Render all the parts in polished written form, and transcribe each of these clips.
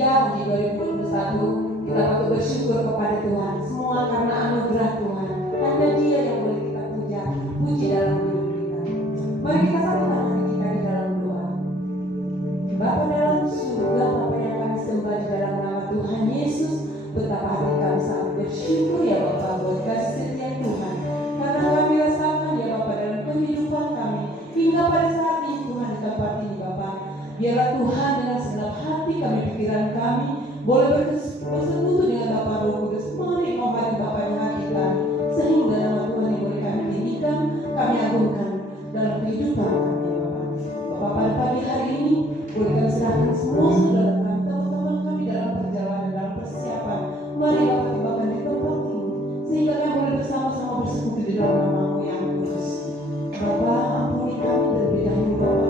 di 2021 kita patut bersyukur kepada Tuhan. Semua karena anugerah Tuhan. Hanya Dia yang boleh kita puji dalam hidup kita. Mari kita satukan hati kita di dalam doa. Bapa dalam surga, Bapa yang kami sembah di dalam nama Tuhan Yesus, betapa hati kami sangat bersyukur ya Bapa buat kasih setia Tuhan. Karena kami rasakan ya Bapa dalam kehidupan kami hingga pada saat ini Tuhan di tempat ini Bapa. Biarlah Tuhan dengan segenap hati kami, pikiran kami boleh bersekutu dengan Bapa Roh Kudus, menikmati Bapa yang hati kami, sehingga nama Tuhan yang boleh kami tinggikan, kami agungkan dalam kehidupan kami Bapa. Bapa pada pagi hari ini boleh kami serahkan semua saudara kami, teman-teman kami dalam perjalanan, dalam persiapan. Mari Bapa tibakan di tempat ini, sehingga kami boleh bersama-sama bersekutu di dalam nama-Mu yang kudus. Bapa, ampuni kami terlebih dahulu Bapa,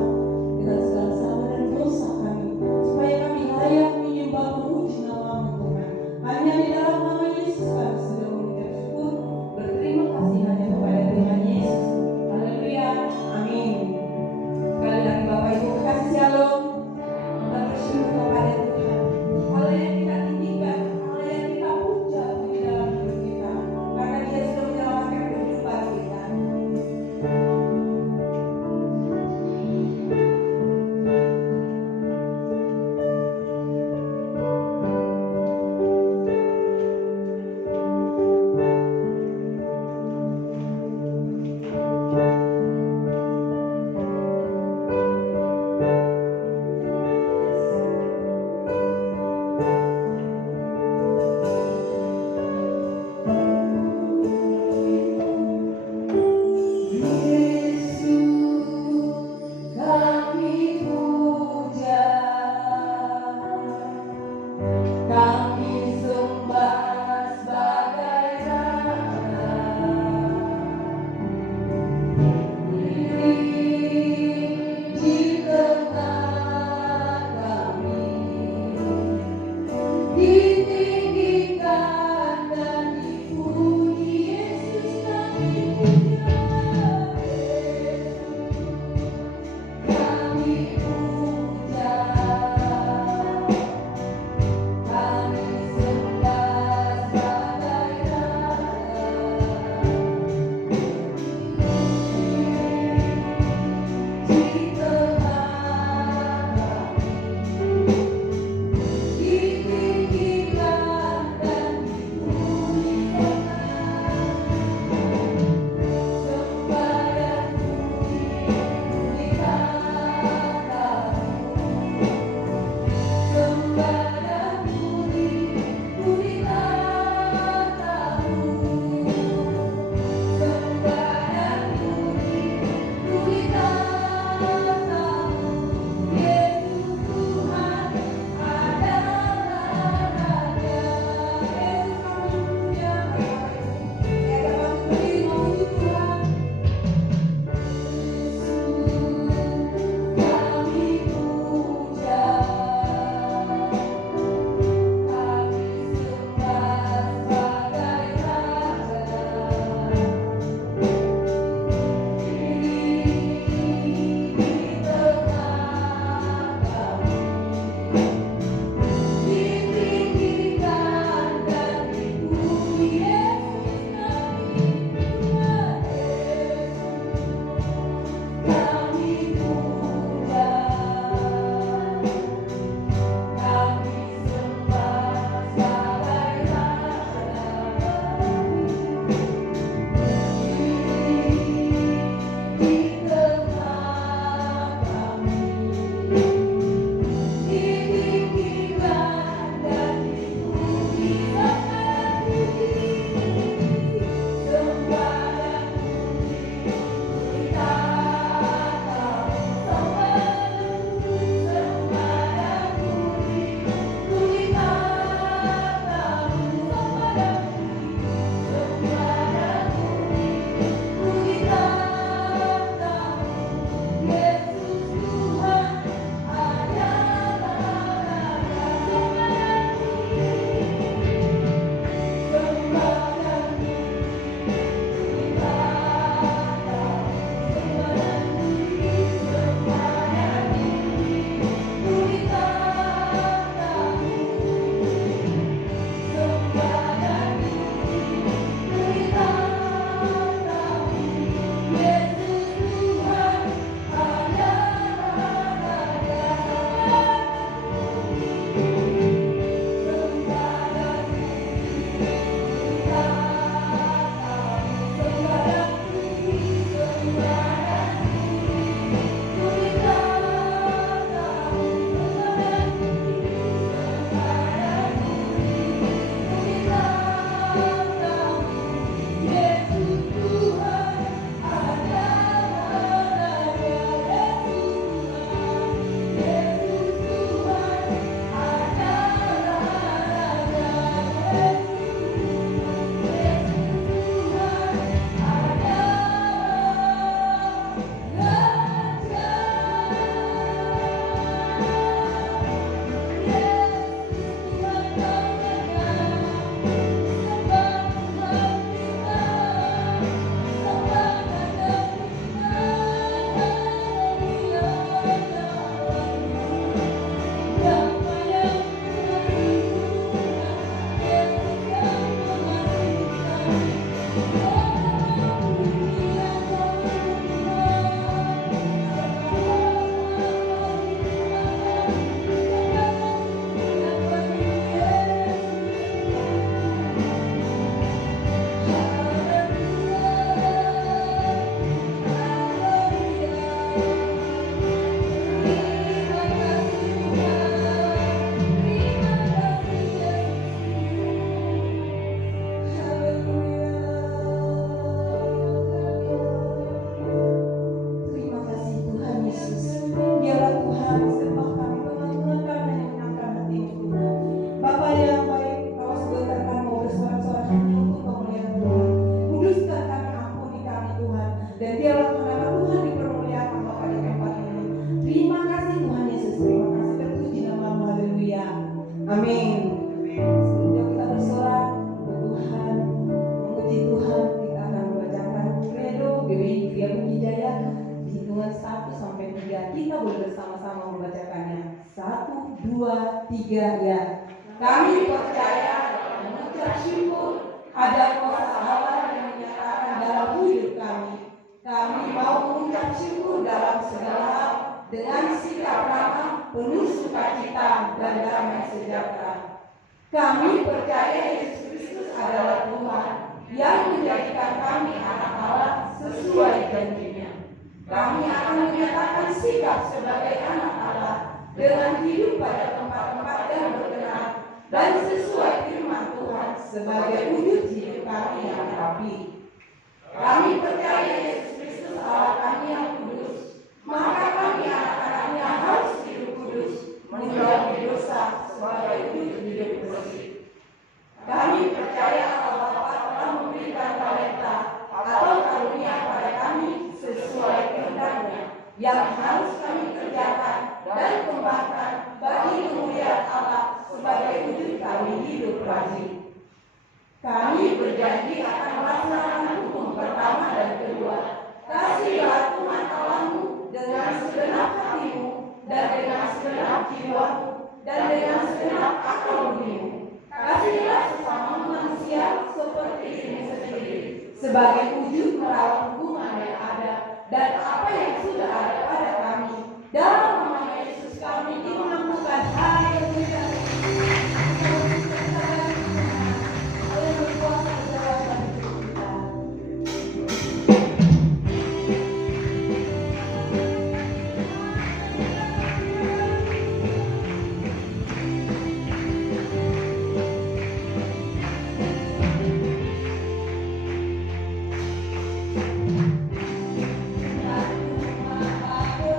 dengan segala salah dan dosa kami, supaya kami layak menyembah memuji nama-Mu Tuhan. Hanya di dalam nama Yesus kami sudah mengucap syukur, berterima kasih hanya kepada Tuhan Yesus. Haleluya, amin. Sekali lagi Bapak Ibu kekasih shalom, kita bersyukur kepada Tuhan. Allah yang kita tinggikan, Allah yang kita puja di dalam hidup kita, karena Dia sudah menyelamatkan kehidupan kita. 2, 3 ya. Kami percaya dan mengucap syukur ada kuasa Allah yang menyatakan dalam hidup kami. Kami mau mengucap syukur dalam segala hal dengan sikap ramah, penuh sukacita dan damai sejahtera. Kami percaya Yesus Kristus adalah Tuhan yang menjadikan kami anak Allah sesuai janjinya. Kami akan menyatakan sikap sebagai anak Allah dengan hidup pada tempat-tempat yang berkenan dan sesuai firman Tuhan sebagai wujud hidup kami yang rapi. Kami percaya Yesus Kristus Allah kami yang kudus, maka kami anak-anaknya harus hidup kudus, menjauhi dosa sebagai wujud hidup bersih. Kami percaya Allah Bapa telah memberikan talenta atau karunia pada kami sesuai kehendaknya yang harus kami kerjakan dan kembangkan bagi kemuliaan Allah sebagai wujud kami hidup rajin. Kami berjanji akan melaksanakan hukum pertama dan kedua. Kasihlah Tuhan Allahmu dengan segenap hatimu dan dengan segenap jiwamu dan dengan segenap akal budimu. Kasihlah sesama manusia seperti dirimu sendiri sebagai wujud merawat hubungan yang ada dan apa yang sudah ada pada kami. Dalam nama Yesus kami dimampukan. Haleluya. Allah berkuasa dalam hidup kita. Aku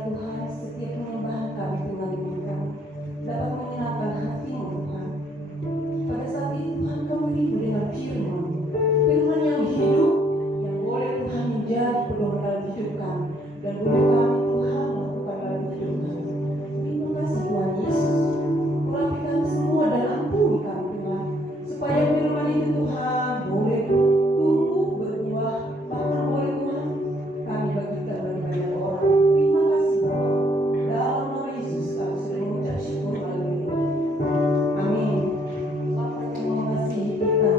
Tuhan setiap penyembahan kami Tuhan kami dapat menyenangkan hati-Mu Tuhan. Pada saat itu Tuhan Kau beribu dengan firman yang hidup, yang boleh Tuhan menjadi pedoman dalam hidup kami dan boleh kami Tuhan melakukan dalam hidup kami. Terima kasih Tuhan Yesus. Urapi kami semua dan ampuni kami Tuhan, supaya firman itu Tuhan boleh tumbuh berbuah, bahkan boleh Tuhan kami bagikan bagi banyak orang. Terima kasih Bapa. Dalam nama Yesus kami sudah mengucap syukur. Haleluya. Amin. Bapa yang mengasihi kita,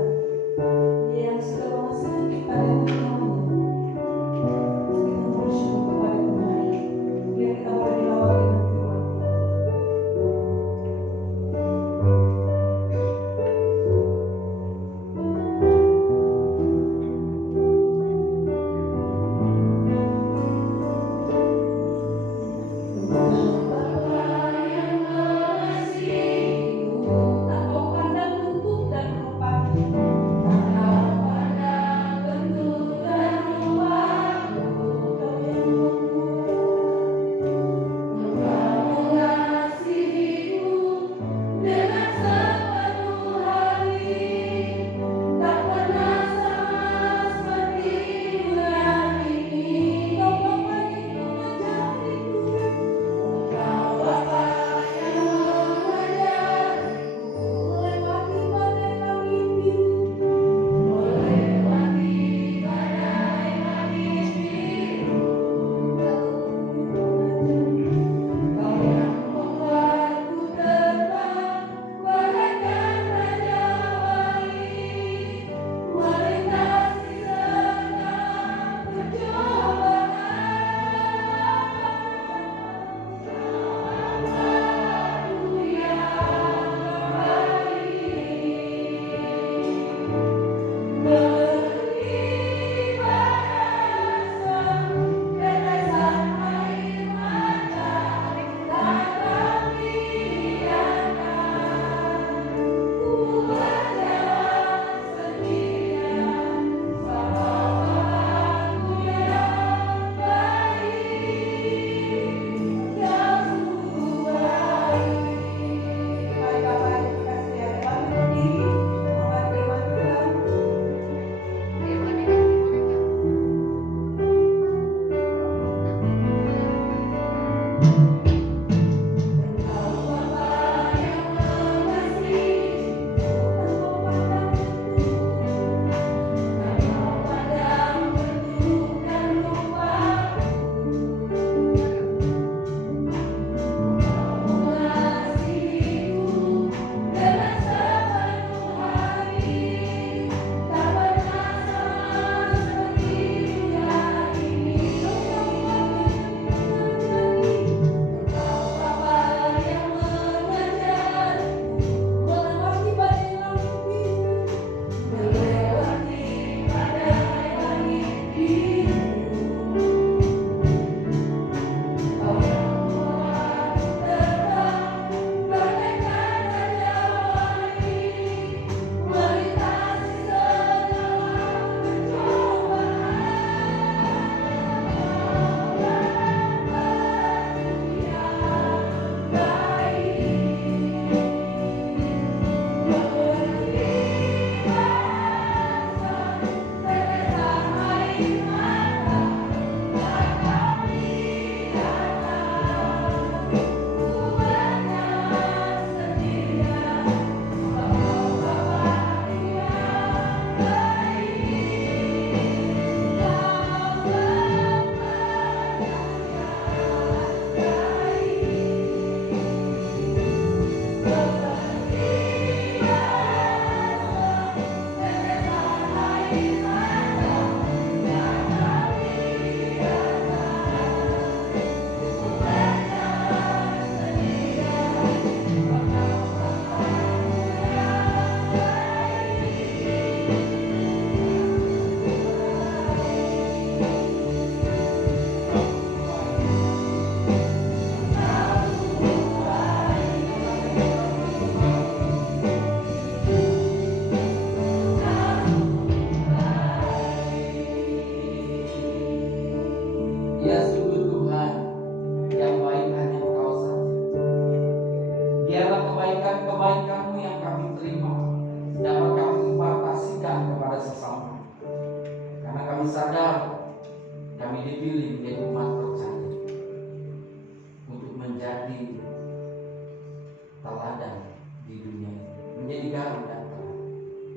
baru dan terang,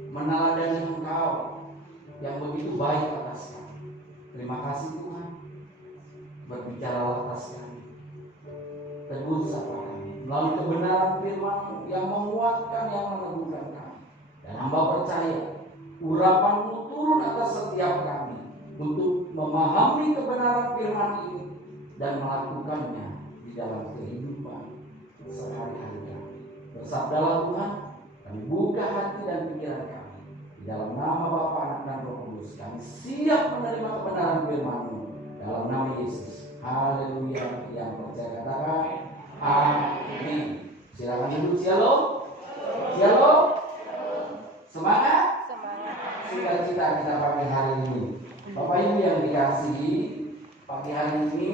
meneladani Engkau yang begitu baik atas kami. Terima kasih Tuhan, berbicaralah atas kami, tegur sapa kami melalui kebenaran firman-Mu yang menguatkan, yang meneguhkan kami. Dan hamba percaya urapan-Mu turun atas setiap kami untuk memahami kebenaran firman ini dan melakukannya di dalam kehidupan sehari-hari kami. Bersabdalah Tuhan, kami buka hati dan pikiran kami. Di dalam nama Bapa, Anak, dan Roh Kudus, kami siap menerima kebenaran firman-Mu. Dalam nama Yesus. Haleluya. Yang percaya katakan amin. Silakan duduk. Shalom. Shalom. Semangat. Sukacita kita pagi hari ini. Bapak Ibu yang dikasihi, pagi hari ini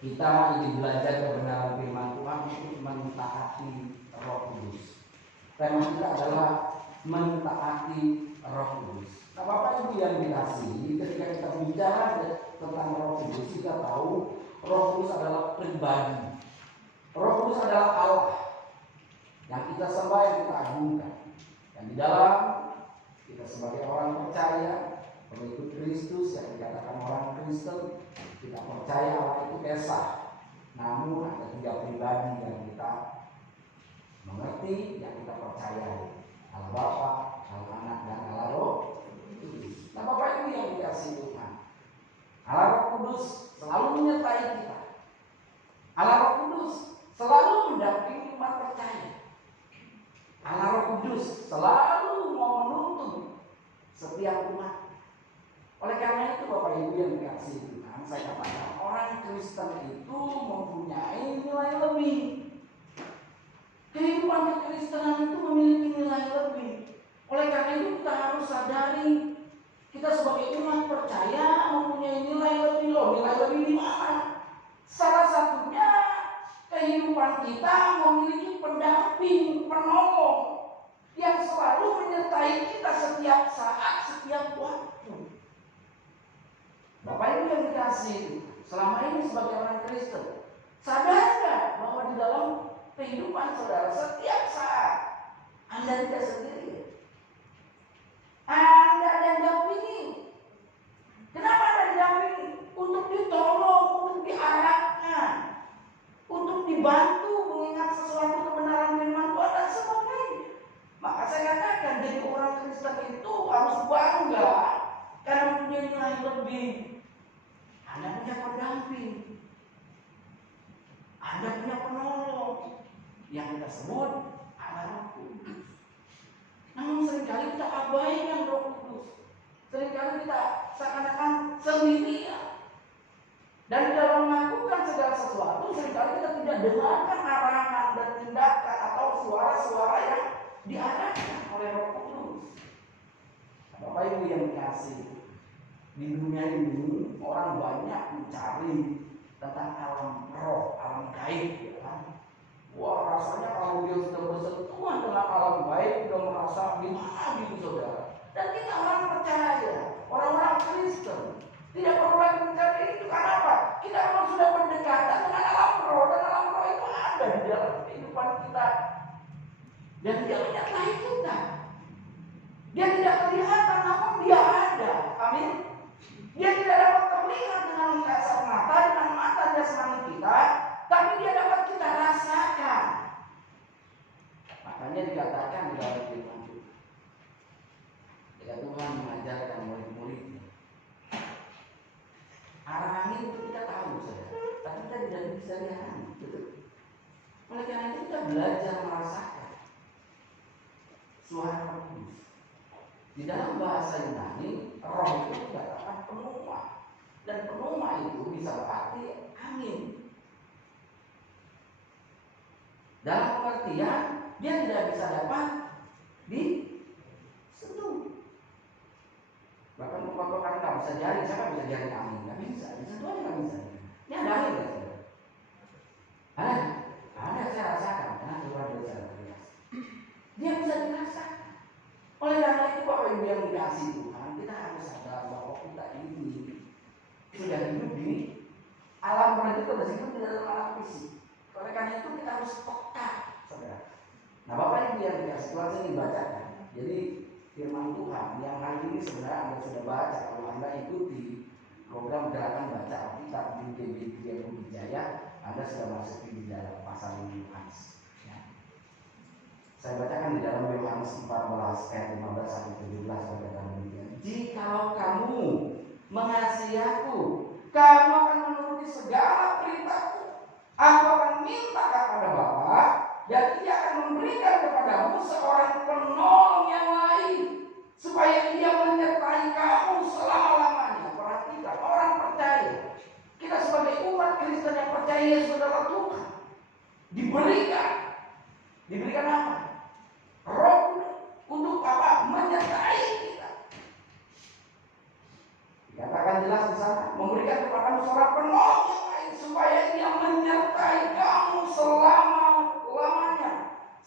kita ingin belajar kebenaran firman Tuhan untuk mentaati Roh Kudus. Tema kita adalah mentaati Roh Kudus. Nah, Bapak Ibu yang dikasihi, ketika kita bicara tentang Roh Kudus, kita tahu Roh Kudus adalah pribadi. Roh Kudus adalah Allah yang kita sembah, yang kita agungkan. Dan di dalam kita sebagai orang percaya, pengikut Kristus yang dikatakan orang Kristen, kita percaya Allah itu esa. Namun ada 3 pribadi yang kita mengerti, yang kita percaya: Allah Bapa, Allah Anak, dan Allah Roh Kudus. Nah, Bapak Ibu yang dikasihi Tuhan, Allah Roh Kudus selalu menyertai kita. Allah Roh Kudus selalu mendampingi umat percaya. Allah Roh Kudus selalu mau menuntun setiap umat. Oleh karena itu Bapak Ibu yang dikasihi Tuhan, saya katakan orang Kristen itu mempunyai nilai lebih. Kehidupan kekristenan itu memiliki nilai lebih. Oleh karena itu kita harus sadari, kita sebagai umat percaya mempunyai nilai lebih. Nilai lebih di mana? Salah satunya kehidupan kita memiliki pendamping, penolong yang selalu menyertai kita setiap saat, setiap waktu. Bapak Ibu yang dikasihi, selama ini sebagai orang Kristen, sadarkah bahwa di dalam kehidupan saudara setiap saat Anda tidak sendiri? Anda ada yang dampingi. Kenapa Anda didampingi? Untuk ditolong, untuk diarahkan, untuk dibantu mengingat sesuatu kebenaran firman Tuhan dan sebagainya. Maka saya katakan jadi orang Kristen itu harus bangga karena punya nilai lebih. Anda punya pendamping, Anda punya penolong yang kita sebut Allah Roh Kudus. Namun seringkali kita abaikan Roh Kudus. Seringkali kita seakan-akan sendirian. Dan dalam melakukan segala sesuatu, seringkali kita tidak dengarkan arahan dan tindakan atau suara-suara yang diarahkan oleh Roh Kudus. Bapak Ibu yang dikasihi, di dunia ini orang banyak mencari tentang alam roh, alam gaib, ya kan? Wah, rasanya kalau dia sudah bersentuhan dengan alam gaib, sudah merasa gimana gitu saudara. Dan kita orang percaya, orang-orang Kristen tidak perlu lagi mencari itu. Karena apa? Kita memang sudah berdekatan dengan alam roh, dan alam roh itu ada di dalam kehidupan kita. Dan dia menyertai kita. Dia tidak kelihatan, namun dia ada. Amin. Dia tidak dapat terlihat dengan kasat mata, dengan mata jasmani kita, tapi dia dapat kita rasakan. Makanya dikatakan di dalam firman Tuhan, jika Tuhan mengajarkan murid-muridnya, arah angin itu kita tahu saja, tapi kita tidak bisa lihat. Betul. Oleh karena itu kita belajar merasakan suara Roh Kudus. Di dalam bahasa Yunani, roh itu dikatakan pneuma, dan pneuma itu bisa berarti angin. Dalam pengertian dia tidak bisa dapat disentuh. Bahkan umpama nggak bisa jaring, siapa bisa jaring angin? Nggak bisa, disentuh aja nggak bisa. Ini ada angin nggak saudara? Ada, saya rasakan karena luar biasa. Dia bisa dirasakan. Oleh karena itu Bapak Ibu yang dikasihi Tuhan, kita harus sadar bahwa kita ini sudah hidup di alam roh, itu sudah hidup di dalam alam fisik. Oleh karena itu kita harus peka, saudara. Nah, Bapak Ibu yang dikasih Tuhan saya ingin bacakan. Jadi firman Tuhan yang hari ini sebenarnya Anda sudah baca. Kalau Anda ikuti program gerakan baca Alkitab di GBI Bukit Jaya, Anda sudah masuk di dalam pasal Yohanes. Ya. Saya bacakan di dalam Yohanes 14 ayat 15 sampai 17 berkata demikian. Jikalau kamu mengasihi aku, kamu akan menuruti segala perintahku. Aku akan minta kepada Bapa, dan Ia akan memberikan kepadamu seorang penolong yang lain, supaya Ia menyertai kamu selama-lamanya. Perhatikan, orang percaya. Kita sebagai umat Kristen yang percaya Yesus adalah Tuhan, diberikan apa? Roh Kudus untuk apa? Menyertai kita. Dikatakan jelas di sana, memberikan kepadamu seorang penolong yang lain, supaya Ia menyertai kamu selama-lamanya.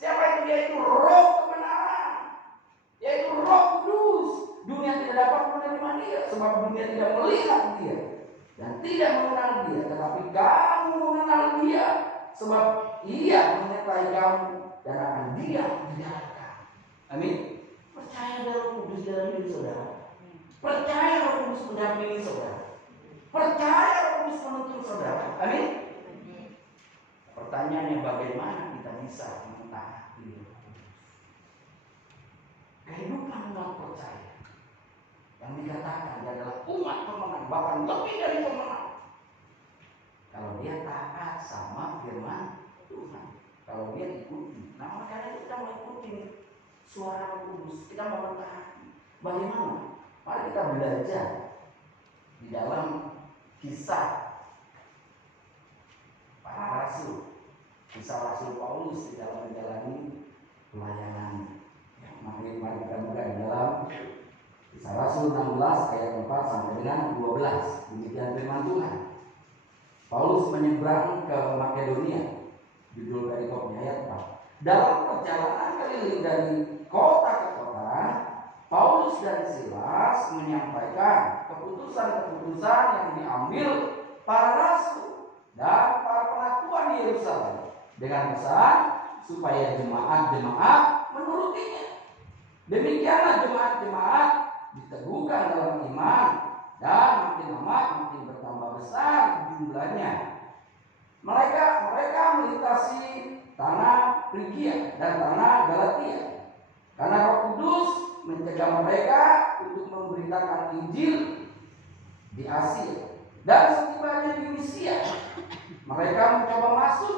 Siapa itu? Yaitu Roh kebenaran, yaitu Roh Kudus. Dunia tidak dapat menerima Dia, sebab dunia tidak melihat Dia dan tidak mengenal Dia. Tetapi kamu mengenal Dia, sebab Ia menyertai kamu dan akan diam di dalam kamu. Amin. Percaya dalam Roh Kudus dalam diri saudara. Percaya Roh Kudus mendampingi saudara. Percaya Roh Kudus menuntun saudara. Amin. Pertanyaannya, bagaimana kita bisa mentaati Roh Kudus? Kehidupan umat percaya yang dikatakan dia adalah umat pemenang, bahkan lebih dari pemenang, kalau dia taat sama firman Tuhan, kalau dia ikuti. Nah, makanya kita mau ikuti suara Roh Kudus, kita mau mentaati. Bagaimana? Mari kita belajar di dalam kisah para rasul, kisah Rasul Paulus di dalam menjalani pelayanan. Mari kita buka di dalam Kisah Rasul 16 ayat 4 sampai dengan 12. Demikian firman Tuhan. Paulus menyeberang ke Makedonia. Judul perikopnya ayat 4. Dalam perjalanan keliling dari kota ke kota, Paulus dan Silas menyampaikan keputusan-keputusan yang diambil para rasul dan para penatua di Yerusalem dengan pesan supaya jemaat-jemaat menurutinya. Demikianlah jemaat-jemaat diteguhkan dalam iman dan makin lama makin bertambah besar jumlahnya. Mereka melintasi tanah Frigia dan tanah Galatia karena Roh Kudus mencegah mereka untuk memberitakan Injil di Asia. Dan setibanya di Misia, mereka mencoba masuk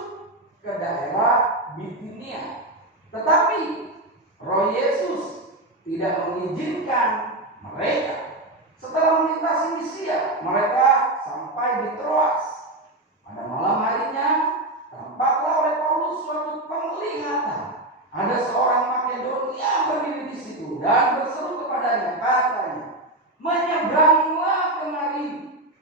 ke daerah Bitinia, tetapi Roh Yesus tidak mengizinkan mereka. Setelah melintasi Misia, mereka sampai di Troas. Pada malam harinya tampaklah oleh Paulus suatu penglihatan. Ada seorang Makedonia berdiri di situ dan berseru kepadanya, katanya, menyeberanglah kemari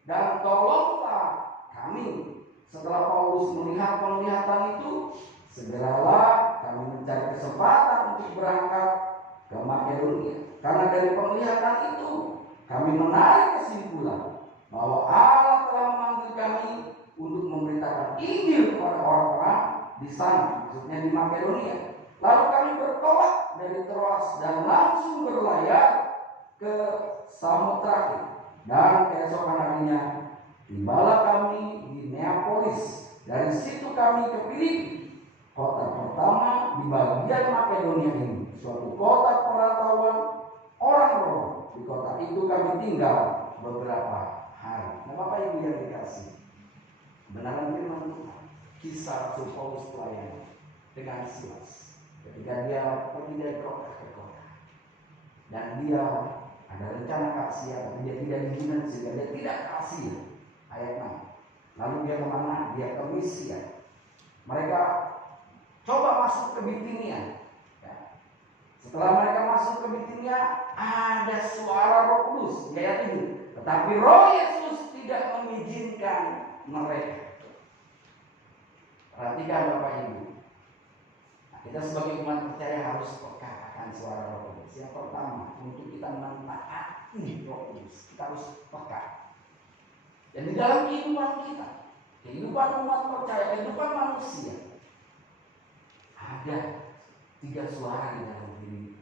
dan tolonglah kami. Setelah Paulus melihat penglihatan itu, segeralah kami mencari kesempatan untuk berangkat ke Makedonia. Karena dari penglihatan itu kami menarik kesimpulan bahwa Allah telah memanggil kami untuk memberitakan Injil kepada orang-orang di sana, maksudnya di Makedonia. Lalu kami bertolak dari Troas dan langsung berlayar ke Samotrake, dan keesokan harinya tibalah kami di Neapolis. Dari situ kami ke Filipi, kota pertama di bagian Makedonia ini, suatu kota perantauan orang Roma. Di kota itu kami tinggal beberapa hari. Nah, Bapak Ibu yang dikasih, benaran firman Tuhan, kisah Rasul Paulus pelayan dengan Silas ketika dia pergi dari kota ke kota, dan dia ada rencana ke Asia, tapi dia tidak diizinkan sehingga dia tidak ke Asia. Ayat 6. Lalu dia kemana? Dia ke Misia. Mereka coba masuk ke Bitinia. Setelah mereka masuk ke Bitinia, ada suara Roh Kudus di ayat ini. Tetapi Roh Yesus tidak mengizinkan mereka. Perhatikan Bapak Ibu. Nah, kita sebagai umat percaya harus peka akan suara Roh Kudus. Yang pertama, untuk kita mentaati Roh Kudus, kita harus peka. Dan di dalam kehidupan kita, kehidupan umat percaya, kehidupan manusia, ada Tiga suara di dalam diri.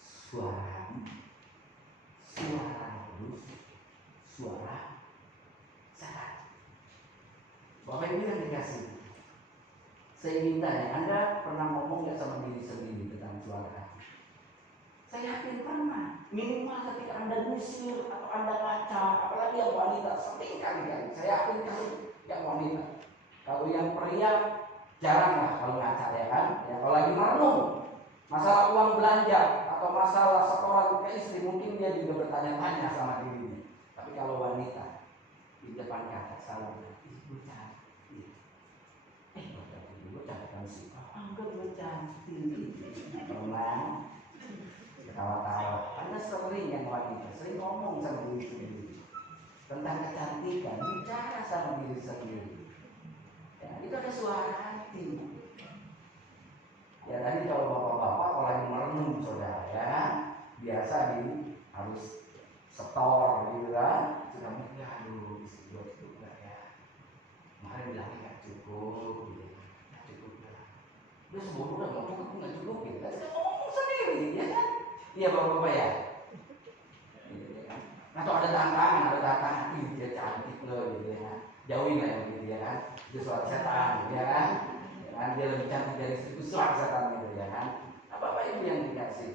Suara kudus, suara sehat. Bapak Ibu yang dikasih, saya minta ya, Anda pernah ngomong gak sama diri sendiri tentang suara hati? Saya yakin pernah. Minimal ketika Anda ngusir atau Anda ngaca, apalagi yang wanita, sering kali. Saya yakin yang wanita. Kalau yang pria jarang lah kalau ngaca, ya kan? Ya, kalau lagi merenung masalah uang belanja atau masalah setoran ke istri, mungkin dia juga bertanya-tanya sama dirinya. Tapi kalau wanita di depan kaca selalu ibu cantik, ibu cantik sih, enggak ibu cantik, pernah ketawa-tawa. Anda sering yang wanita sering ngomong sama diri sendiri tentang kecantikan, bicara sama diri sendiri. Ya, itu ada suara hati. Ya tadi kalau bapak-bapak kalau lagi merenung saudara ya, biasa harus setor gitu kan, sudah mikir aduh istri gue cukup gak ya, kemarin bilangnya gak cukup gitu, gak cukup ya, dia sebodoh kan ngomong aku gak cukup gitu kan, saya ngomong sendiri ya kan, iya bapak-bapak ya, atau ada tantangan, dia cantik loh gitu ya, jauhin lah yang gitu ya kan, itu suara setan ya kan. Dia lebih cantik dari seribu suara setan gitu ya kan. Nah, Bapak Ibu yang dikasih,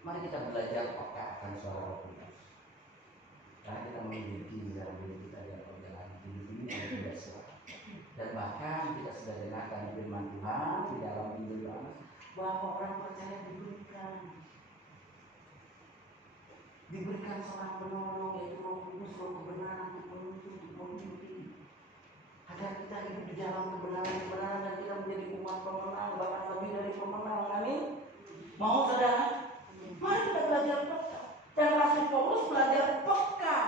mari kita belajar peka akan suara Roh Kudus. Karena kita memiliki dalam diri kita dan perjalanan hidup ini tidak suara. Dan bahkan kita sudah dengarkan firman Tuhan di dalam Injil Yohanes bahwa orang percaya diberikan seorang penolong, yaitu Roh Kudus, Roh kebenaran untuk menuntun, untuk memimpin. Agar kita hidup di dalam kebenaran dan kita menjadi umat pemenang, bahkan lebih dari pemenang. Amin. Mau saudara? Mari kita belajar peka. Dan Rasul Paulus belajar peka.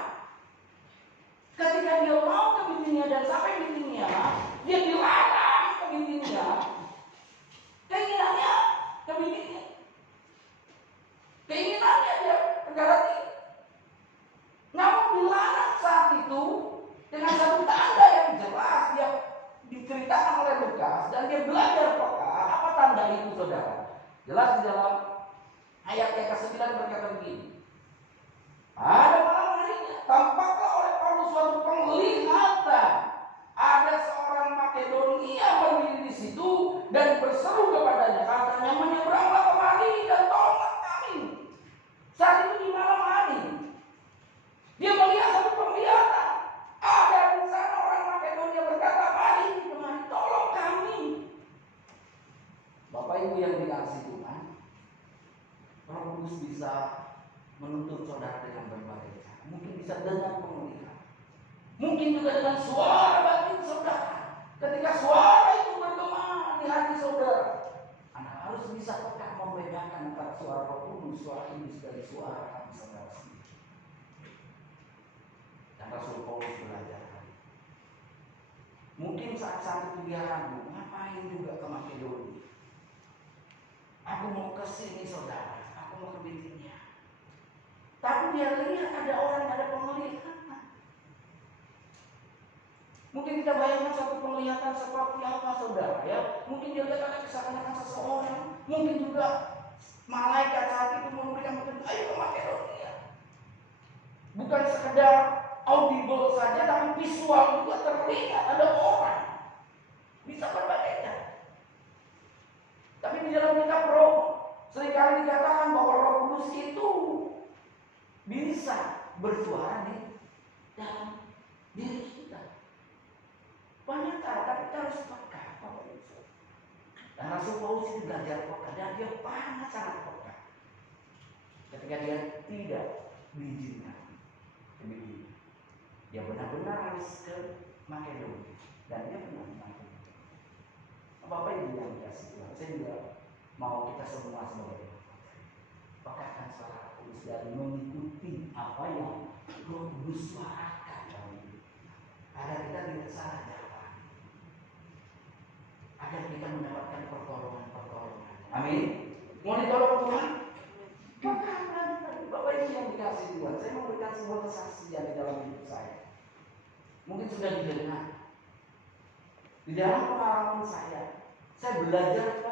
Ketika dia mau ke Bitinia dan sampai Bitinia, dia dilarang ke Bitinia. Keinginannya ke Bitinia. Keinginannya dia ke Galatia. Namun dilarang saat itu dengan satu tanda yang jelas dia diceritakan oleh Lukas dan dia belajar peka. Apa tanda itu saudara? Jelas di dalam ayat yang ke-9 berkata begini. Pada malam harinya tampaklah oleh Paulus suatu penglihatan. Ada seorang Makedonia berdiri di situ dan berseru kepadanya, katanya, menyeberanglah kemari dan tolonglah kami. Saat itu di malam hari dia melihat satu penglihatan. Ada di sana orang Makedonia berkata, mari kemari, tolong kami. Bapak Ibu yang dikasihi Tuhan, Roh Kudus bisa menuntun saudara dengan berbagai cara. Mungkin bisa dengan penglihatan, mungkin juga dengan suara batin saudara. Ketika suara itu bergema di hati saudara, Anda harus bisa peka membedakan antara suara Roh Kudus, suara iblis dari suara hati saudara sendiri. Dan Rasul Paulus belajar. Mungkin saat itu dia ragu, ngapain juga ke Makedonia? Aku mau ke sini saudara, aku mau ke Bitinia. Tapi dia lihat ada orang, ada penglihatan. Mungkin kita bayangkan suatu penglihatan seperti apa saudara ya. Mungkin dia lihat ada kesalahan seseorang. Mungkin juga malaikat saat itu memberikan petunjuk, ayo ke Makedonia. Bukan sekedar audible saja, tapi visual juga terlihat ada orang. Bisa berbagai cara. Tapi di dalam kitab Roh seringkali dikatakan bahwa Roh Kudus itu bisa bersuara di dalam diri kita. Banyak cara, tapi kita harus peka. Dan Rasul Paulus itu belajar peka dan dia sangat peka. Ketika dia tidak diizinkan ke Bitinia, dia benar-benar harus ke Makedonia dan dia benar Makedonia. Bapak Ibu yang dikasih Tuhan, saya juga mau kita semua sebagai pekakan suara Kudus dan mengikuti apa yang Roh Kudus suarakan dalam hidup kita, agar kita tidak salah jalan, agar kita mendapatkan pertolongan. Amin. Mau ditolong Tuhan? Pekakan Bapak Ibu yang dikasih Tuhan. Saya memberikan sebuah kesaksian di dalam hidup saya. Mungkin sudah didengar. Di dalam pengalaman saya belajar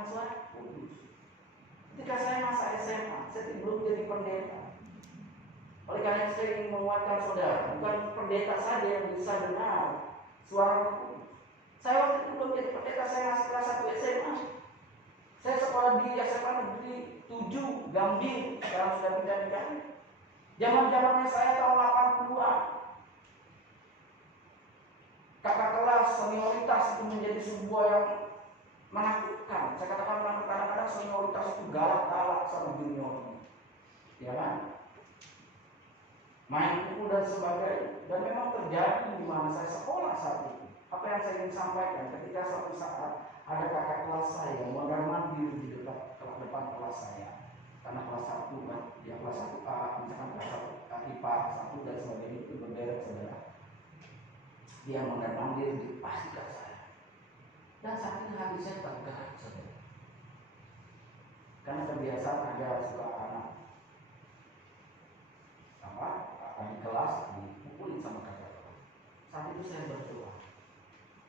Kan suara kudus. Ketika saya masa SMA, saya belum jadi pendeta. Oleh karena itu saya ingin menguatkan saudara, bukan pendeta saja yang bisa dengar suara Roh Kudus. Saya waktu itu belum jadi pendeta, saya masih kelas 1 SMA. Saya sekolah di SMA Negeri 7 Gambir, sekarang sudah pindah di Gambir. Zaman-zamannya saya tahun 80-an. Kakak kelas, senioritas itu menjadi sebuah yang menakutkan. Saya katakan kadang-kadang senioritas itu galak-galak sama junior. Ya kan? Main pukul dan sebagainya. Dan memang terjadi di mana saya sekolah saat itu. Apa yang saya ingin sampaikan ketika suatu saat ada kakak kelas saya mondar-mandir di depan kelas saya. Karena kelas 1 kan, dia kelas 1A, misalkan kelas 1 IPA 1 dan sebagainya itu berderet saudara. Dia mondar-mandir di pas di kelas saya. Dan saat ini hati saya tergerak saudara. Karena kebiasaan ada suka anak di kelas dipukulin sama kakak kelas. Saat itu saya berdoa,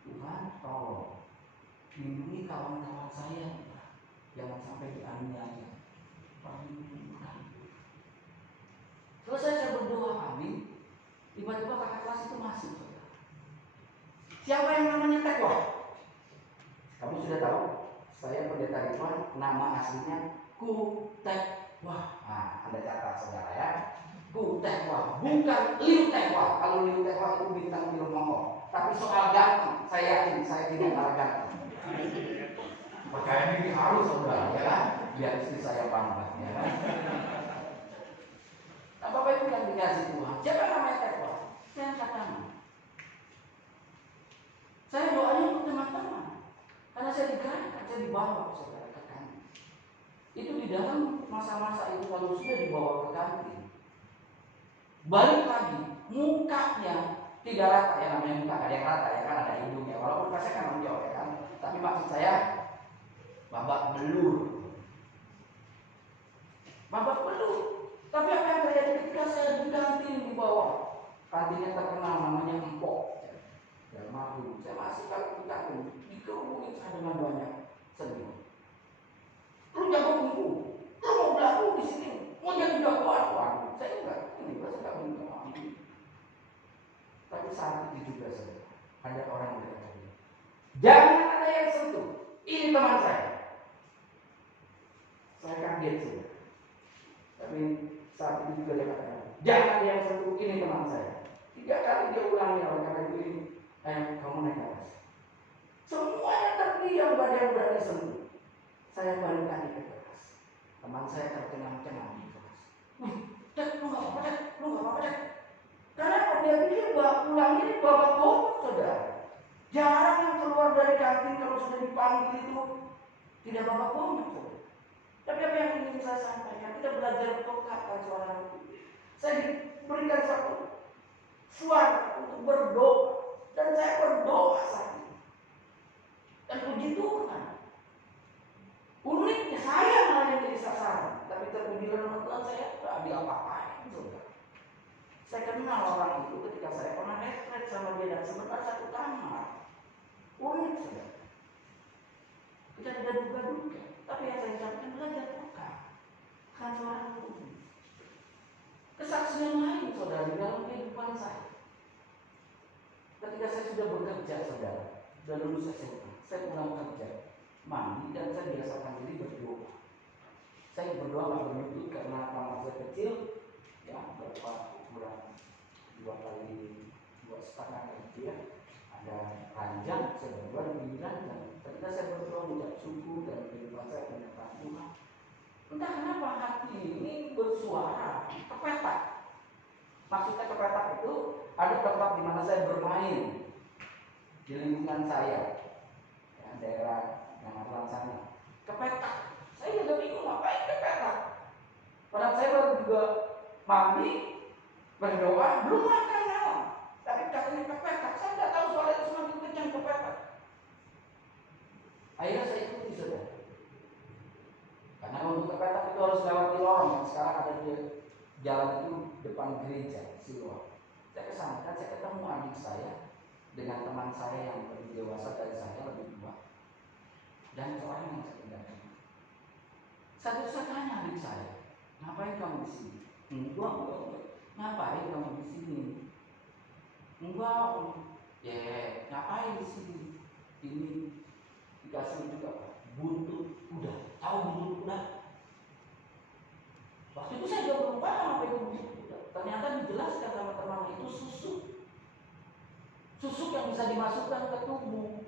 Tuhan tolong lindungi kawan-kawan saya, jangan sampai dianiaya. Selesai saya berdoa, amin. Tiba-tiba kakak kelas itu masuk. Siapa yang namanya Tekwa? Kamu sudah tahu, saya pendeta Ridwan, nama aslinya Kutekwa. Nah, Anda catat saudara ya. Kutekwa, bukan Liu Tekwa. Kalau Liu Tekwa itu bintang film Hongkong. Tapi soal ganteng, saya yakin saya tidak kalah ganteng. Percaya diri harus saudara, ya kan? Biar istri saya bangga, ya kan? Nah, Bapak Ibu yang dikasih Tuhan, siapa namanya Tekwa? Saya angkat tangan. Saya doanya untuk teman-teman, karena saya digerakkan, saya dibawa saudara ke kantin. Itu di dalam masa-masa itu kalau sudah dibawa ke kantin, balik lagi, mukanya tidak rata, ya namanya muka ada yang rata, ya kan ada hidungnya, walaupun saya kan menjauh, ya kan. Tapi maksud saya, babak belur. Babak belur. Tapi apa yang terjadi ketika saya di kantin di bawah? Kantinnya terkenal namanya Empok. Ya maklum, saya masih kalau di kantin dikerumunin saya dengan banyak senior. Lu jago kungfu, lu mau belaku di sini, mau jadi jagoan. Saya enggak, ini saya enggak minta. Tapi saat itu juga ada orang yang berkata, jangan ada yang sentuh. Ini teman saya. Saya kaget sih. Tapi saat itu juga dia katakan, jangan ada yang sentuh. Ini teman saya. 3 kali dia ulangi oleh karena itu ini. Kamu naik ke atas. Semuanya terdiam, gak ada yang berani sentuh. Saya balik lagi ke kelas. Teman saya tercengang-cengang di kelas. Cek, lu gak apa-apa cek, lu gak apa-apa cek. Karena dia pikir ulang ini babak botak saudara. Jarang yang keluar dari kantin kalau sudah dipanggil itu tidak babak botak saudara. Tapi apa yang ingin saya sampaikan, kita belajar pekatkan suara. Saya diberikan satu suara untuk berdoa. Dan saya berdoa saat itu. Dan puji Tuhan. Uniknya saya malah yang jadi sasaran. Tapi terpuji oleh Tuhan saya tidak diapa-apain saudara. Saya kenal orang itu ketika saya pernah retret sama dia dan sebentar satu kamar. Unik saudara. Kita tidak duga-duga. Tapi yang saya sampaikan belajar peka. Kan suara Tuhan. Kesaksian lain saudara di dalam kehidupan saya. Ketika saya sudah bekerja saudara, sudah lulus SMA, saya pulang kerja, mandi dan saya biasakan diri berdoa. Saya berdoa nggak berlutut karena kamar saya kecil, ya berapa ukuran 2 kali 2,5 gitu ya. Ada ranjang, saya berdoa di pinggiran dan ketika saya berdoa mengucap syukur dan kehidupan saya menyatakan Tuhan. Entah kenapa hati ini bersuara kepetak. Maksudnya kepetak itu ada tempat di mana saya bermain di lingkungan saya, ya, daerah yang Atlan sana. Kepetak. Saya juga bingung ngapain kepetak. Padahal saya baru juga mandi, berdoa, belum makan malam. Tapi katanya kepetak. Saya tidak tahu soal itu semakin kencang kepetak. Akhirnya saya ikuti saudara. Karena untuk kepetak itu harus lewati lorong yang sekarang ada di jalan itu depan gereja Siloam. Saya kesana dan saya ketemu adik saya dengan teman saya yang lebih dewasa dari saya, lebih tua. dan seorang yang saya tinggalkan. Satu saya tanya adik saya, ngapain kamu di sini? Enggak. Ngapain kamu di sini? Enggak. Ya, ngapain di sini? Ini dikasih juga buntut kuda. Tahu buntut kuda? Waktu itu saya juga belum paham apa itu buntut kuda. Ternyata dijelaskan sama teman itu susuk yang bisa dimasukkan ke tubuh.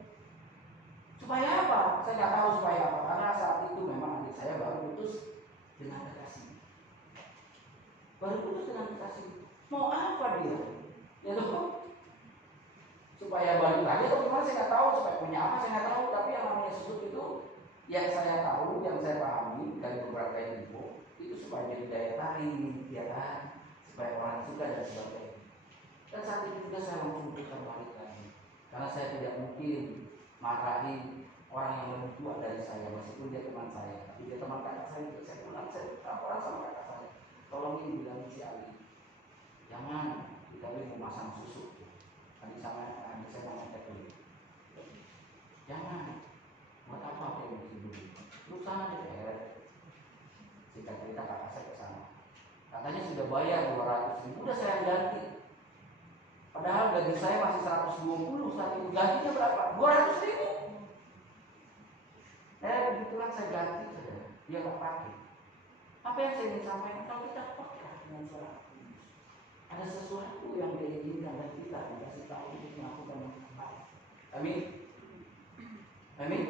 Supaya apa? Saya nggak tahu supaya apa. Karena saat itu memang adik saya baru putus dengan kekasih. Mau apa dia? Ya tuh. Supaya balik lagi atau gimana saya nggak tahu. Supaya punya apa saya nggak tahu. Tapi yang namanya susuk itu, yang saya tahu, yang saya pahami dari beberapa info, itu supaya jadi daya tarik, ya kan? Supaya orang suka dan sebagainya. Dan saat itu juga saya langsung balik lagi. Karena saya tidak mungkin marahi orang yang lebih tua dari saya, meskipun dia teman saya, tapi dia teman kakak saya juga. Saya bilang, saya laporan sama kakak saya, tolong ini bilang si Ali, jangan kita mau masang susu. Adik saya ngomong dulu, jangan, buat apa yang begitu? Lu sana deh, singkat cerita kakak saya ke sana. Katanya sudah bayar 200.000, udah saya ganti. Padahal gaji saya masih 120 saat itu. Gajinya berapa? 200.000. Kebetulan saya ganti saja. Dia nggak pakai. Apa yang saya ingin sampaikan? Kalau kita peka dengan suara Kudus, ada sesuatu yang dia inginkan dan kita dikasih tahu untuk melakukan yang terbaik. Amin. Amin.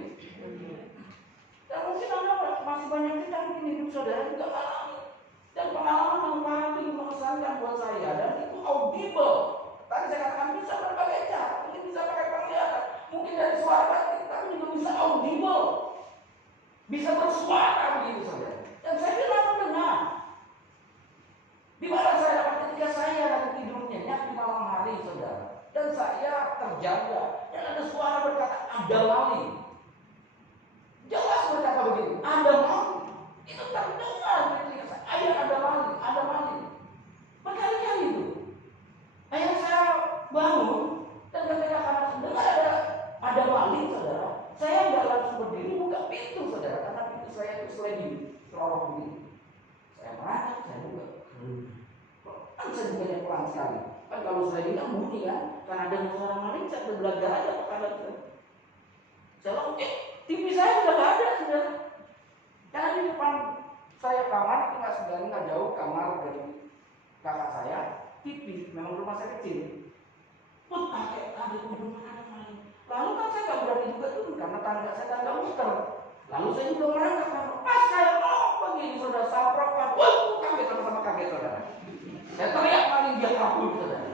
Dan mungkin Anda masih banyak kita mungkin hidup saudara juga alami. Dan pengalaman yang paling mengesankan buat saya, dan itu audible. Tadi saya katakan bisa berbagai cara, mungkin bisa pakai penglihatan, mungkin dari suara batin, tapi juga bisa audible, bisa bersuara begitu saudara. Dan saya bilang mendengar. Di mana saya dapat ketika saya lagi tidur nyenyak di malam hari saudara, dan saya terjaga, dan ada suara berkata ada maling. Jelas berkata begitu, ada maling. Itu terdengar di telinga saya. Ayah ada maling, ada maling. Berkali-kali itu. Ayah saya bangun, dan ketika kamar dengar ada maling saudara, saya nggak langsung berdiri buka pintu saudara, karena pintu saya itu sliding, terorok begini. Saya merangkak, saya buka. Kan saya bukanya pelan sekali. Kan kalau sliding kan bunyi kan, karena ada suara maling, saya belajar aja ke kanan. Saya langsung, TV saya sudah nggak ada saudara. Karena di depan saya kamar itu nggak jauh kamar dari kakak saya. TV, memang rumah saya kecil. Pun kakek ada ujung mana maling. Lalu kan saya nggak berani juga dulu karena tangga saya tangga muter. Lalu saya juga merangkak. Pas saya mau begini saudara saprokan, kaget sama-sama kaget saudara. Saya teriak maling dia kabur saudara.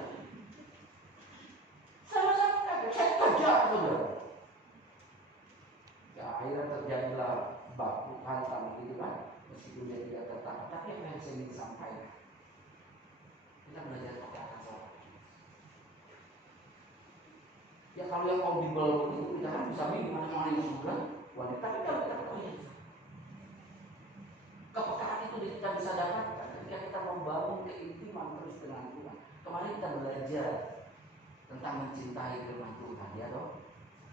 Sama-sama kaget, saya kejar saudara. Ya akhirnya terjadilah baku hantam gitu kan. Meskipun dia tidak tertangkap, tapi apa yang saya ingin sampaikan, kita belajar pakai akal sehat. Ya kalau yang audible itu kita kan bisa bingung mana yang sudah wanita, tapi kalau kita percaya kepekaan itu kita bisa dapatkan ketika kita membangun keintiman terus dengan Tuhan. Kemarin kita belajar tentang mencintai firman Tuhan, ya loh,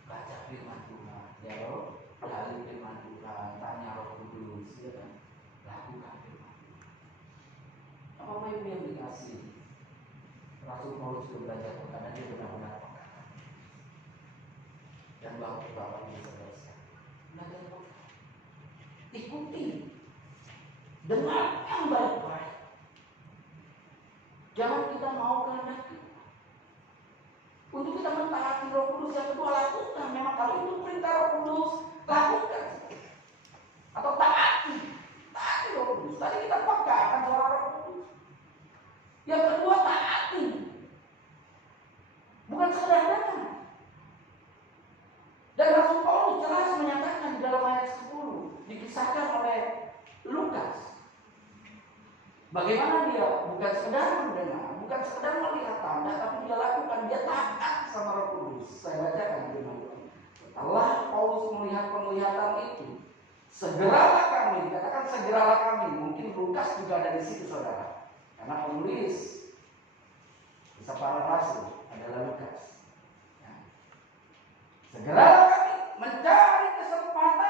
baca firman Tuhan, ya loh, gali firman Tuhan, tanya Roh Kudus, ya kan, lakukan firman Tuhan. Apa yang dia dikasih? Rasul Paulus juga belajar karena dia benar-benar peka. Dan bapak ini saudara, belajar peka. Ikuti, dengarkan baik-baik. Jangan kita mau kehendak kita. Untuk kita mentaati Roh Kudus, yang kedua lakukan. Memang kalau itu perintah Roh Kudus, lakukan. Atau taati Roh Kudus. Tadi kita peka akan suara Roh Kudus. Yang kedua taati, bukan sekedar dengar. Dan Rasul Paulus jelas menyatakan di dalam ayat 10 dikisahkan oleh Lukas, bagaimana dia bukan sekedar mendengar, bukan sekedar melihat tanda, tapi dia lakukan, dia taat sama Roh Kudus. Saya bacakan firman Tuhan. Setelah Paulus melihat penglihatan itu, segeralah kami, dikatakan segeralah kami. Mungkin Lukas juga ada di situ saudara, karena penulis kisah para rasul adalah Lukas. Ya. Segeralah kami mencari kesempatan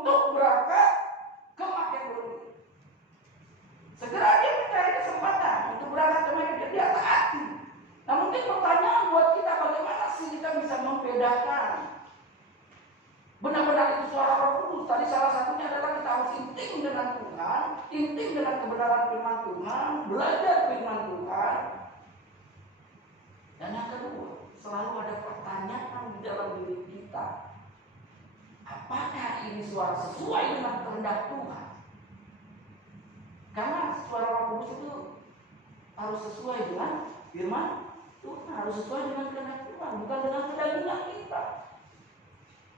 untuk berangkat ke Makedonia. Segera dia mencari kesempatan untuk berangkat ke Makedonia, dia taati. Nah mungkin pertanyaan buat kita, bagaimana sih kita bisa membedakan benar-benar itu suara Roh Kudus? Tadi salah satunya adalah kita harus intim dengan Tuhan, intim dengan kebenaran firman Tuhan, belajar firman Tuhan. Dan yang kedua, selalu ada pertanyaan di dalam diri kita. Apakah ini suara sesuai dengan kehendak Tuhan? Karena suara Roh Kudus itu harus sesuai dengan firman Tuhan, harus sesuai dengan kehendak Tuhan, bukan dengan kedagingan kita.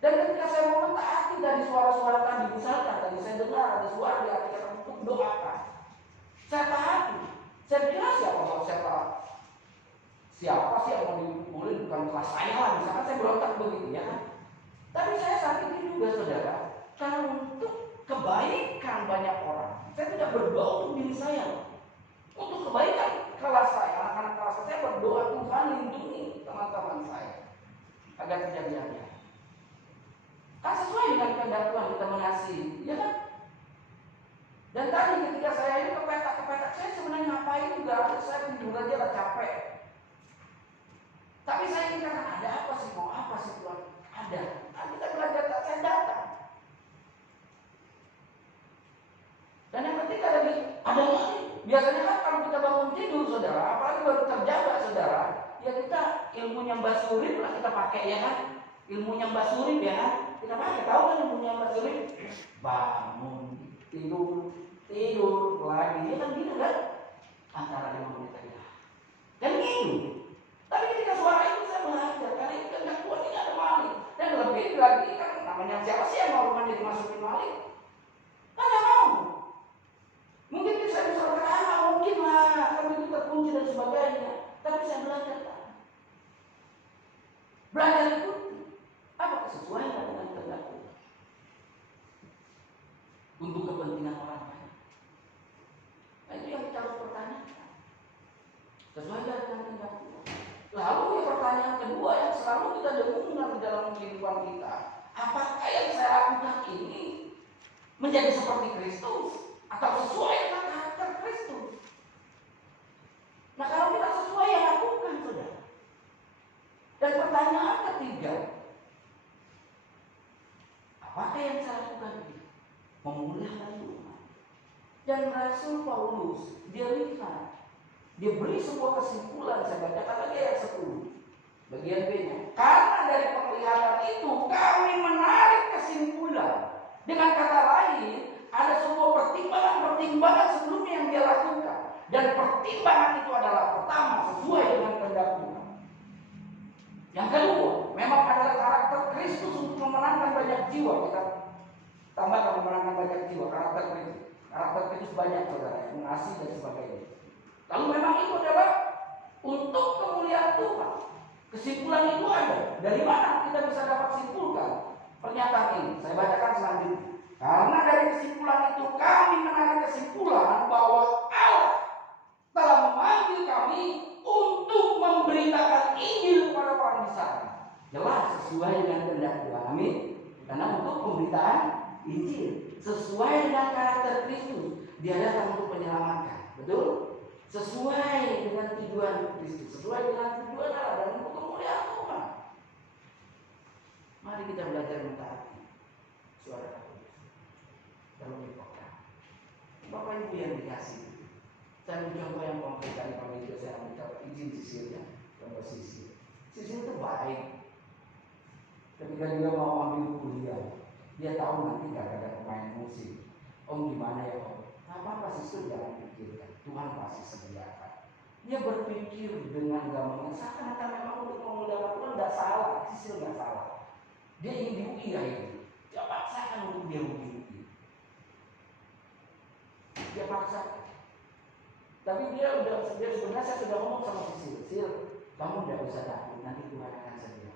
Dan ketika saya mau mentaati dari suara-suara tadi, misalkan tadi saya dengar ada suara di hati saya untuk doakan, saya taati. Saya bilang siapa mau saya taati? Siapa sih yang mau dimulai, bukan kelas saya lah, misalkan saya berontak begitu ya kan. Tapi saya saat ini juga saudara, kalau untuk kebaikan banyak orang, saya tidak berdoa untuk diri saya. Untuk kebaikan kelas saya, anak-anak kelas saya berdoa, Tuhan lindungi teman-teman saya agar tidak biar-biar. Kan sesuai dengan kehendak Tuhan kita mengasihi, ya kan? Dan tadi ketika saya ini kepetak, saya sebenarnya ngapain juga, saya tidur aja lah capek. Tapi saya ingin katakan, ada apa sih, mau apa sih Tuhan? Ada. Nah, kita belajar, saya datang. Dan yang ketiga lagi, ada lagi. Biasanya kan kalau kita bangun tidur saudara, apalagi baru terjaga saudara, ya kita ilmunya Mbak Surip lah kita pakai ya kan? Ilmunya Mbak Surip ya kan? Kita pakai, tahu kan ilmunya Mbak Surip? Bangun, tidur lagi, ya kan gitu kan? Antara 5 menit aja. Dan gitu. Tapi ketika suara itu saya belajar, karena itu kehendak Tuhan ini ada maling. Dan lebih lagi kan namanya siapa sih yang mau rumahnya dimasukin maling? Kan gak mau. Mungkin saya bisa berkata, mungkin lah, kan itu terkunci dan sebagainya. Tapi saya belajar kan. Belajar itu apa sesuai dengan kehendak Tuhan untuk kepentingan orang lain. Nah itu yang kita harus pertanyakan. Sesuai dengan kehendak Tuhan. Lalu yang pertanyaan kedua yang selalu kita dengar di dalam kehidupan kita, apakah yang saya lakukan ini menjadi seperti Kristus atau sesuai dengan karakter Kristus? Nah kalau kita sesuai, yang lakukan saudara. Dan pertanyaan ketiga, apakah yang saya lakukan ini memuliakan Tuhan? Dan Rasul Paulus dia lihat, dia beri sebuah kesimpulan. Saya bacakan lagi ayat 10 bagian B-nya. Karena dari penglihatan itu kami menarik kesimpulan. Dengan kata lain, ada sebuah pertimbangan sebelumnya yang dia lakukan. Dan pertimbangan itu adalah pertama, sesuai dengan kehendak Tuhan. Yang kedua, memang adalah karakter Kristus untuk memenangkan banyak jiwa. Kita tambahkan memenangkan banyak jiwa, karakter Kristus. Karakter Kristus banyak saudara, mengasihi dan sebagainya. Lalu memang itu adalah untuk kemuliaan Tuhan. Kesimpulan itu ada. Dari mana kita bisa dapat simpulkan pernyataan ini? Saya bacakan selanjutnya. Karena dari kesimpulan itu kami menarik kesimpulan bahwa Allah telah memanggil kami untuk memberitakan Injil kepada orang di sana. Jelas sesuai dengan kehendak Tuhan. Amin. Karena untuk pemberitaan Injil sesuai dengan karakter Kristus, dia datang untuk menyelamatkan. Betul? Sesuai dengan tujuan Kristus, sesuai dengan tujuan Allah dan untuk kemuliaan Tuhan. Mari kita belajar mentaati suara Kristus. Kalau kita Bapak Ibu yang dikasih, saya mencontoh yang konkret dari pagi itu saya minta izin Sisilnya, contoh Sisil. Sisil itu baik. Ketika dia mau ambil kuliah, dia tahu nanti gak ada pemain musik. Om gimana ya Om? Apa Sisil jangan pikirkan. Tuhan pasti sediakan. Dia berpikir dengan gampang. Seakan-akan memang untuk memuliakan Tuhan tidak salah. Sisil tidak salah. Dia ingin diuji ya itu. Dia paksakan untuk dia uji. Dia paksa. Tapi dia sebenarnya saya sudah ngomong sama Sisil. Sil, kamu tidak usah takut. Nanti Tuhan akan sedia.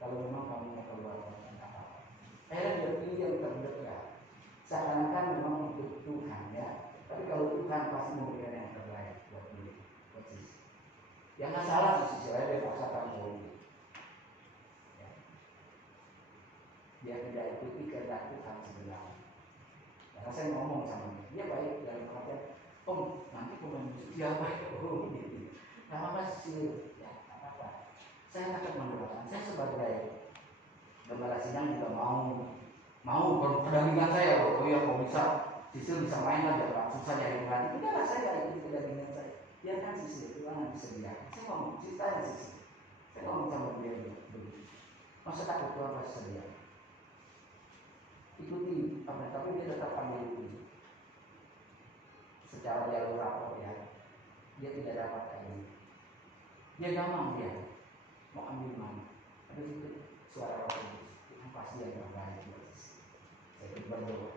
Kalau memang kamu mau keluar apa-apa. Dia pilih yang terdekat. Seakan-akan memang untuk Tuhan ya. Tapi kalau Tuhan pasti memberikan yang terbaik buat diri, buat Sisi. Yang nggak salah Sisi, saya dia paksakan Paulus. Ya. Dia tidak ikuti kehendak Tuhan. Karena saya ngomong sama dia baik dalam pengertian, Om nanti pemain musik siapa ya? Oh gitu. Gak apa-apa sih, ya gak apa-apa. Saya akan mendoakan. Saya sebagai gembala sidang juga mau perdagangan saya loh. Oh ya, kok bisa Sisil bisa main lah, jangan susah nyari pelatih. Enggak lah, saya gak ikut perdagangan saya. Biarkan Sisil itu kan bisa dia. Saya ngomong ceritanya Sisil. Saya ngomong sama dia begitu. Masa takut Tuhan pasti sedia. Ikuti apa, tapi dia tetap ambil itu. Secara jalur rapor ya, dia tidak dapat kayak ini. Dia gampang dia mau ambil mana. Habis itu suara Roh Kudus yang pasti yang terbaik buat saya ikut berdoa.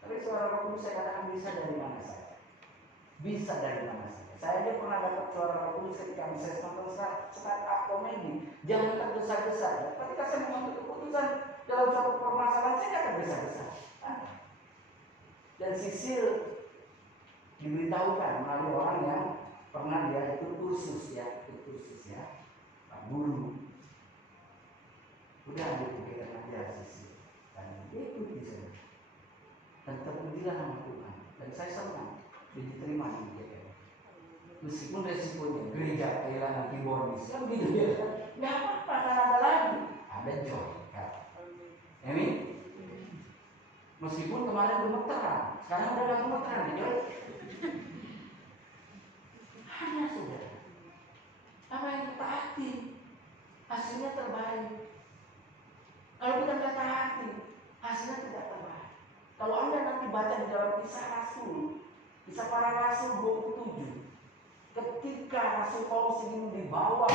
Tapi suara Roh Kudus saya katakan bisa dari mana saja. Bisa dari mana saja. Saya aja pernah dapat suara Roh Kudus ketika saya nonton stand-up komedi. Jangan tergesa-gesa. Ketika saya mengambil keputusan dalam suatu permasalahan, saya tidak tergesa-gesa. Dan Sisil diberitahukan melalui orang yang pernah dia ikut kursus ya, Pak Guru. Udah ambil pikiran aja Sisil. Dan dia ikut di sana. Dan terpujilah nama Tuhan. Dan saya senang diterima di GKM. Meskipun resikonya gereja kehilangan keyboardis, kan gitu ya. Nggak apa-apa, kan ada lagi. Ada joy. Amin. Meskipun kemarin gemeteran, sekarang udah nggak gemeteran gitu. Hanya saudara, apa yang kita taati, hasilnya terbaik. Kalau kita nggak taati, hasilnya tidak terbaik. Kalau Anda nanti baca di dalam Kisah Para Rasul 27, ketika Rasul Paulus ingin dibawa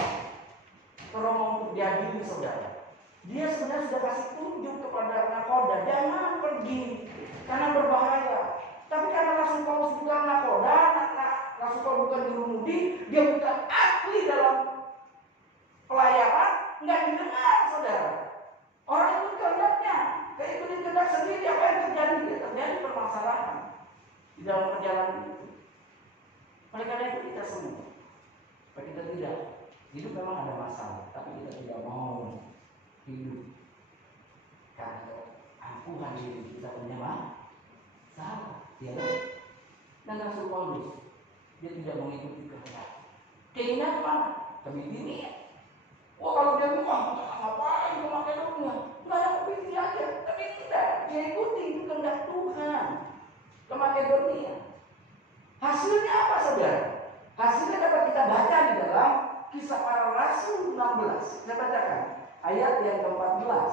ke Roma untuk diadili saudara, dia sebenarnya sudah kasih tunjuk kepada nakoda, jangan pergi karena berbahaya. Tapi karena Rasul Paulus bukan nakoda, Rasul Paulus bukan juru mudi, dia bukan ahli dalam pelayaran, nggak didengar saudara. Orang itu kehendaknya, keikutin kehendak sendiri, apa yang terjadi? Ya, terjadi permasalahan di dalam perjalanan itu. Oleh karena itu kita semua, kita tidak hidup memang ada masalah, tapi kita tidak mau hidup karena ampuhan diri kita punya salah, ya. Dan Rasul Paulus dia tidak mengikuti kehendak. Keinginan mana? Kebini. Wah kalau dia bilang ngapain ke Makedonia? Nggak ada kebini aja, tapi tidak. Dia ikuti kehendak Tuhan ke Makedonia. Hasilnya apa saudara? Hasilnya dapat kita baca di dalam Kisah Para Rasul 16. Saya bacakan ayat yang ke-14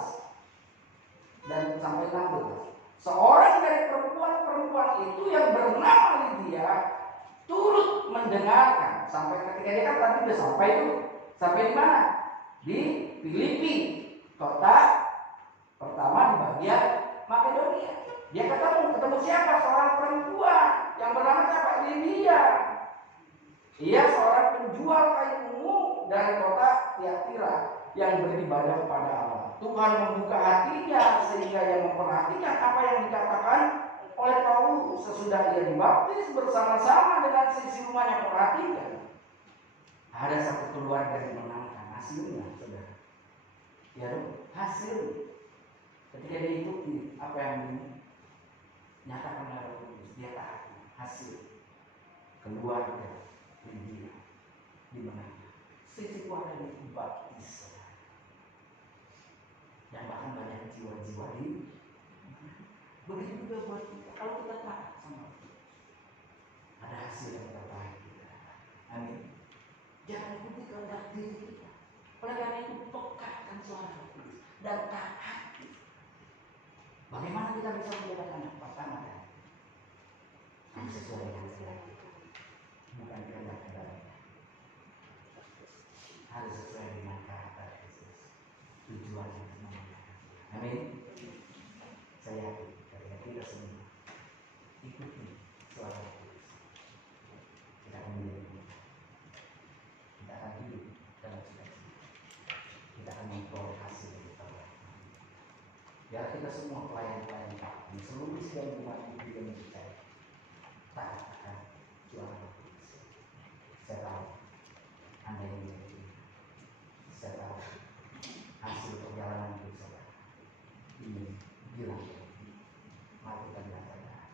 dan sampai 16. Seorang dari perempuan-perempuan itu yang bernama Lydia turut mendengarkan sampai ketika dia kan tadi sudah sampai itu. Sampai di mana? Di Filipi, kota pertama di bagian Makedonia. Dia ketemu siapa? Seorang perempuan yang bernama siapa? Lydia. Ia seorang penjual kain ungu dari kota Tiatira yang beribadah kepada Allah. Tuhan membuka hatinya sehingga ia memperhatikan apa yang dikatakan oleh Paulus sesudah ia dibaptis bersama-sama dengan sisi rumahnya. Perhatikan, ada satu keluarga yang menangkan hasilnya, saudara. Ya, hasil ketika dia ikuti apa yang dinyatakan oleh Paulus, dia taat hasil keluarga Lydia di mana sisi keluarga itu baptis. Dan bahkan banyak jiwa-jiwa di begitu juga buat kita. Kalau kita taat sama Tuhan, ada hasil yang terbaik kita. Amin. Jangan ikuti kehendak diri kita. Oleh karena itu pekatkan suara Tuhan dan taati. Bagaimana kita bisa membedakan yang pertama kan? Yang sesuai dengan kehendak kita, bukan kehendak kita. Harus sesuai dengan karakter Yesus. Tujuannya memuliakan. Amin. Saya yakin ketika kita semua ikuti suara Tuhan, kita akan menjadi mulia. Kita akan hidup dalam cita-cita. Kita akan memperoleh hasil yang terbaik. Biar kita semua pelayan-pelayan Tuhan, seluruh isi dan umat itu juga mencintai. Taat akan suara Tuhan. Saya tahu Anda yang menjadi. Saya tahu hasil perjalanan hidup saya ini bilang mari kita lihat saja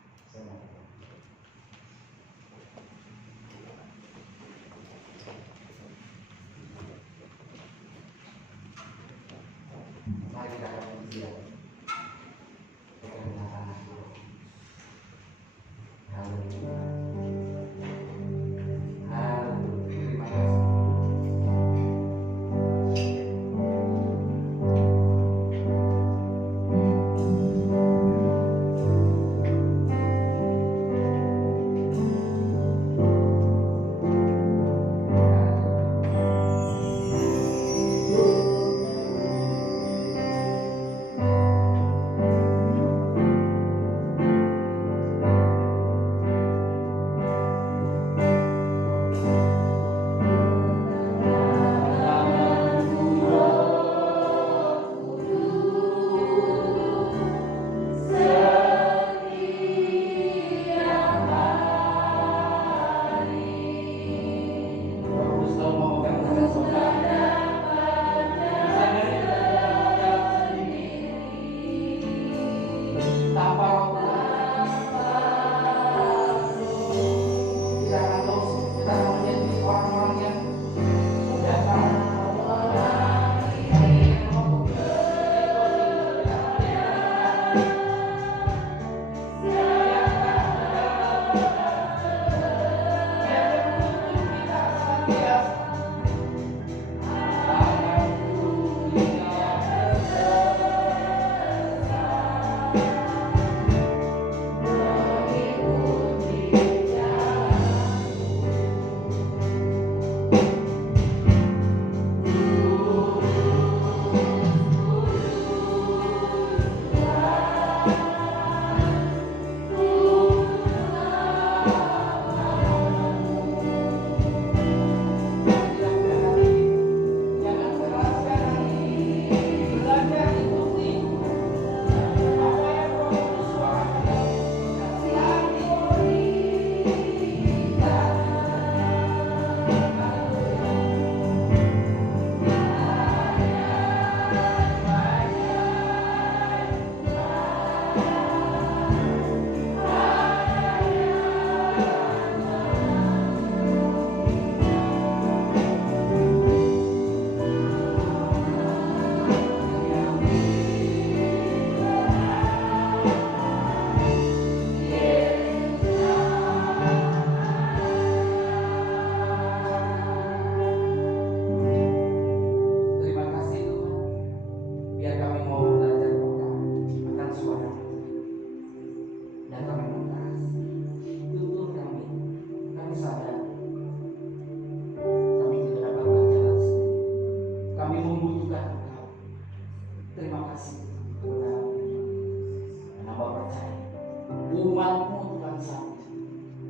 umatmu Tuhan satu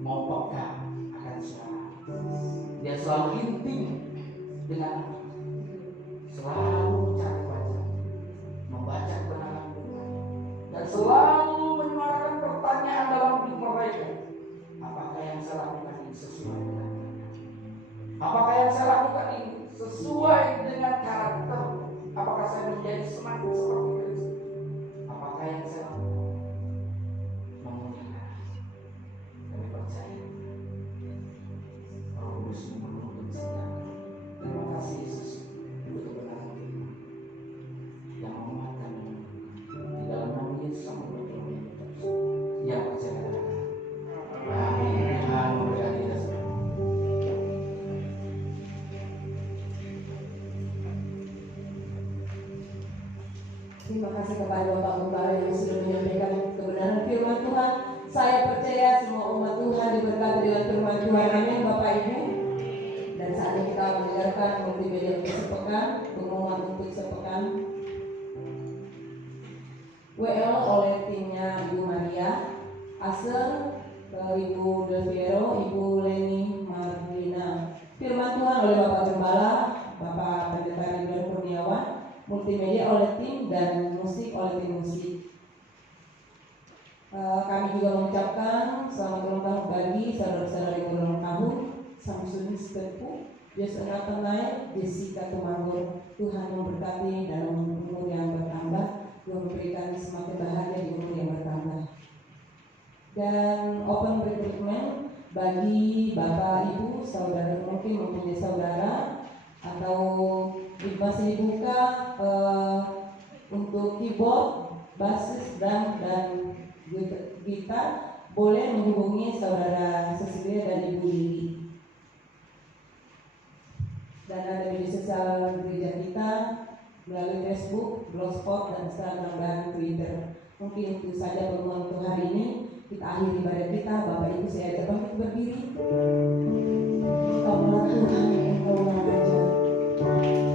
mau peka akan suara. Dia selalu intim dengan aku, selalu mencari wajah, membaca kebenaran Tuhan, dan selalu menyuarakan pertanyaan dalam hidup mereka. Apakah yang saya lakukan ini sesuai dengan Tuhan? Apakah yang saya lakukan ini sesuai dengan karakter? Apakah saya menjadi semakin seperti Kristus? Apakah yang saya lakukan memuliakan? Kami percaya Roh Kudus menuntun setiap. Terima kasih Yesus untuk kebenaran firman yang menguatkan di dalam nama Yesus kami berdoa. Ya, percaya. Amin. Tuhan memberkati kita semua. Terima kasih kepada Bapak Gembala yang sudah menyampaikan kebenaran firman Tuhan. Saya percaya semua umat Tuhan diberkati dengan firman Tuhan. Amin Bapak Ibu. Dan saatnya kita mendengarkan multimedia untuk sepekan, pengumuman untuk sepekan. WL oleh timnya Ibu Maria, Aser ke Ibu Delviero, Ibu Leni Marlina. Firman Tuhan oleh Bapak Gembala, Bapak Pendeta Ridwan Kurniawan. Multimedia oleh tim dan musik oleh tim musik. Kami juga mengucapkan selamat ulang tahun bagi saudara-saudara yang berulang tahun, Samsudin Setepu, Yosef Nathanael, Jessica Tumanggur. Tuhan memberkati dan umur yang bertambah, Tuhan memberikan semakin bahagia di umur yang bertambah. Dan open recruitment bagi Bapak Ibu, saudara mungkin mempunyai saudara atau masih dibuka untuk keyboard, bassis, drum dan gitar, boleh menghubungi saudara Cecilia dan Ibu Lili. Dan ada media sosial gereja kita melalui Facebook, Blogspot, dan Instagram dan Twitter. Mungkin itu saja pertemuan untuk hari ini. Kita akhiri ibadah kita. Bapak Ibu saya ajak bangkit berdiri. Allah Tuhan yang Engkau Maha Ajaib. Engkau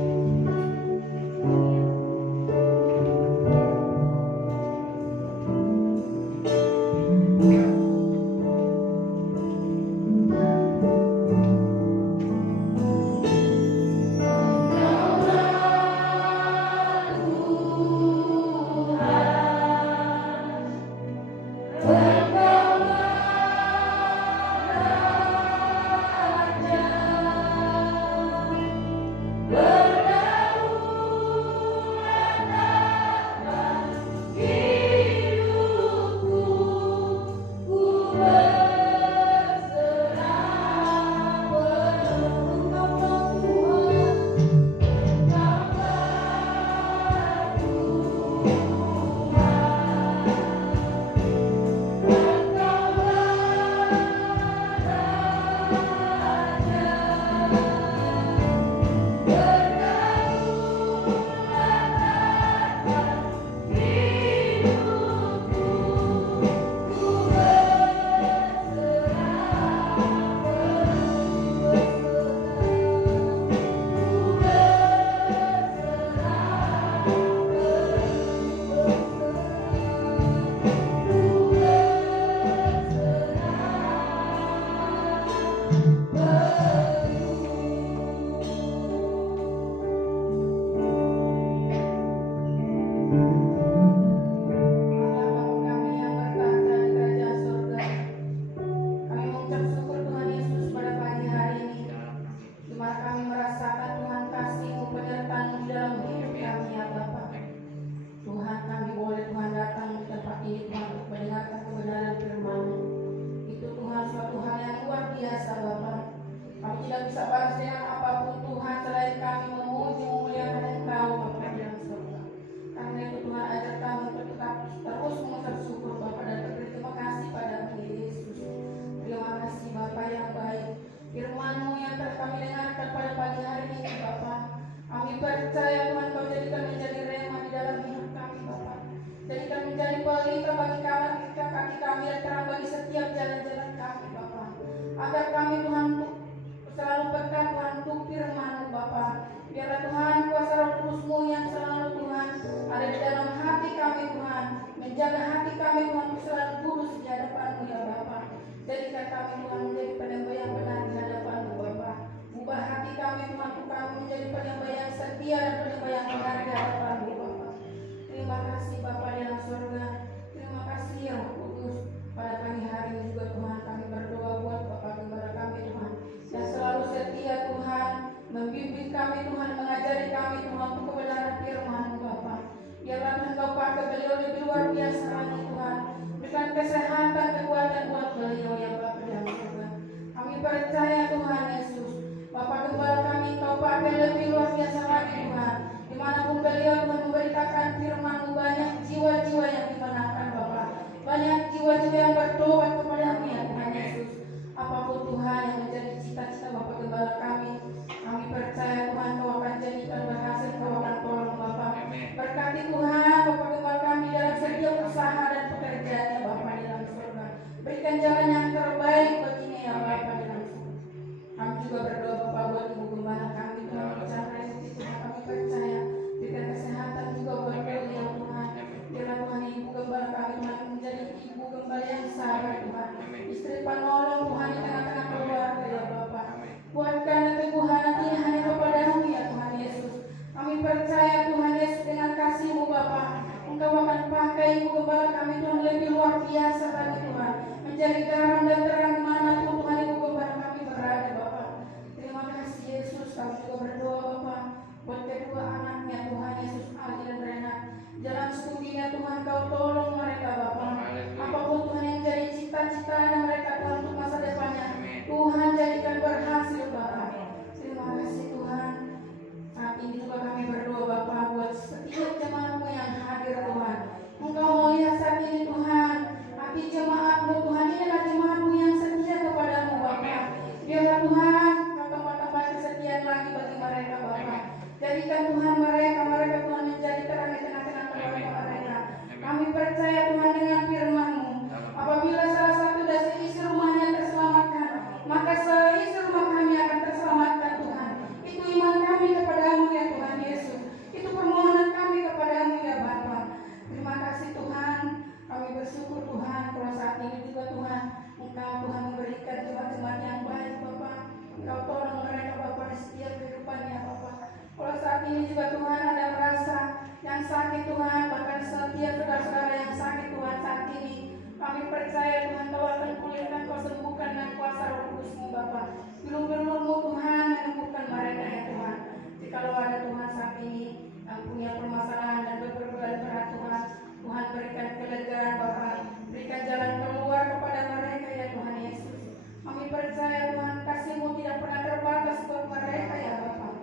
Tuhan, kalau saat ini juga Tuhan, Engkau Tuhan memberikan jemaat-jemaat yang baik Bapak. Engkau tolong mereka Bapak di setiap kehidupannya Bapak. Kalau saat ini juga Tuhan ada merasa yang sakit Tuhan, bahkan setiap saudara-saudara yang sakit Tuhan saat ini, kami percaya Tuhan Kau akan pulihkan, Kau sembuhkan dengan kuasa Roh Kudus-Mu Bapak. Bilur-bilur-Mu Tuhan menemukan mereka ya Tuhan. Jikalau ada Tuhan saat ini yang punya permasalahan dan beban berat Tuhan, Tuhan berikan kelegaan Bapak, berikan jalan keluar kepada mereka ya Tuhan Yesus. Kami percaya Tuhan kasih-Mu tidak pernah terbatas buat mereka ya Bapak.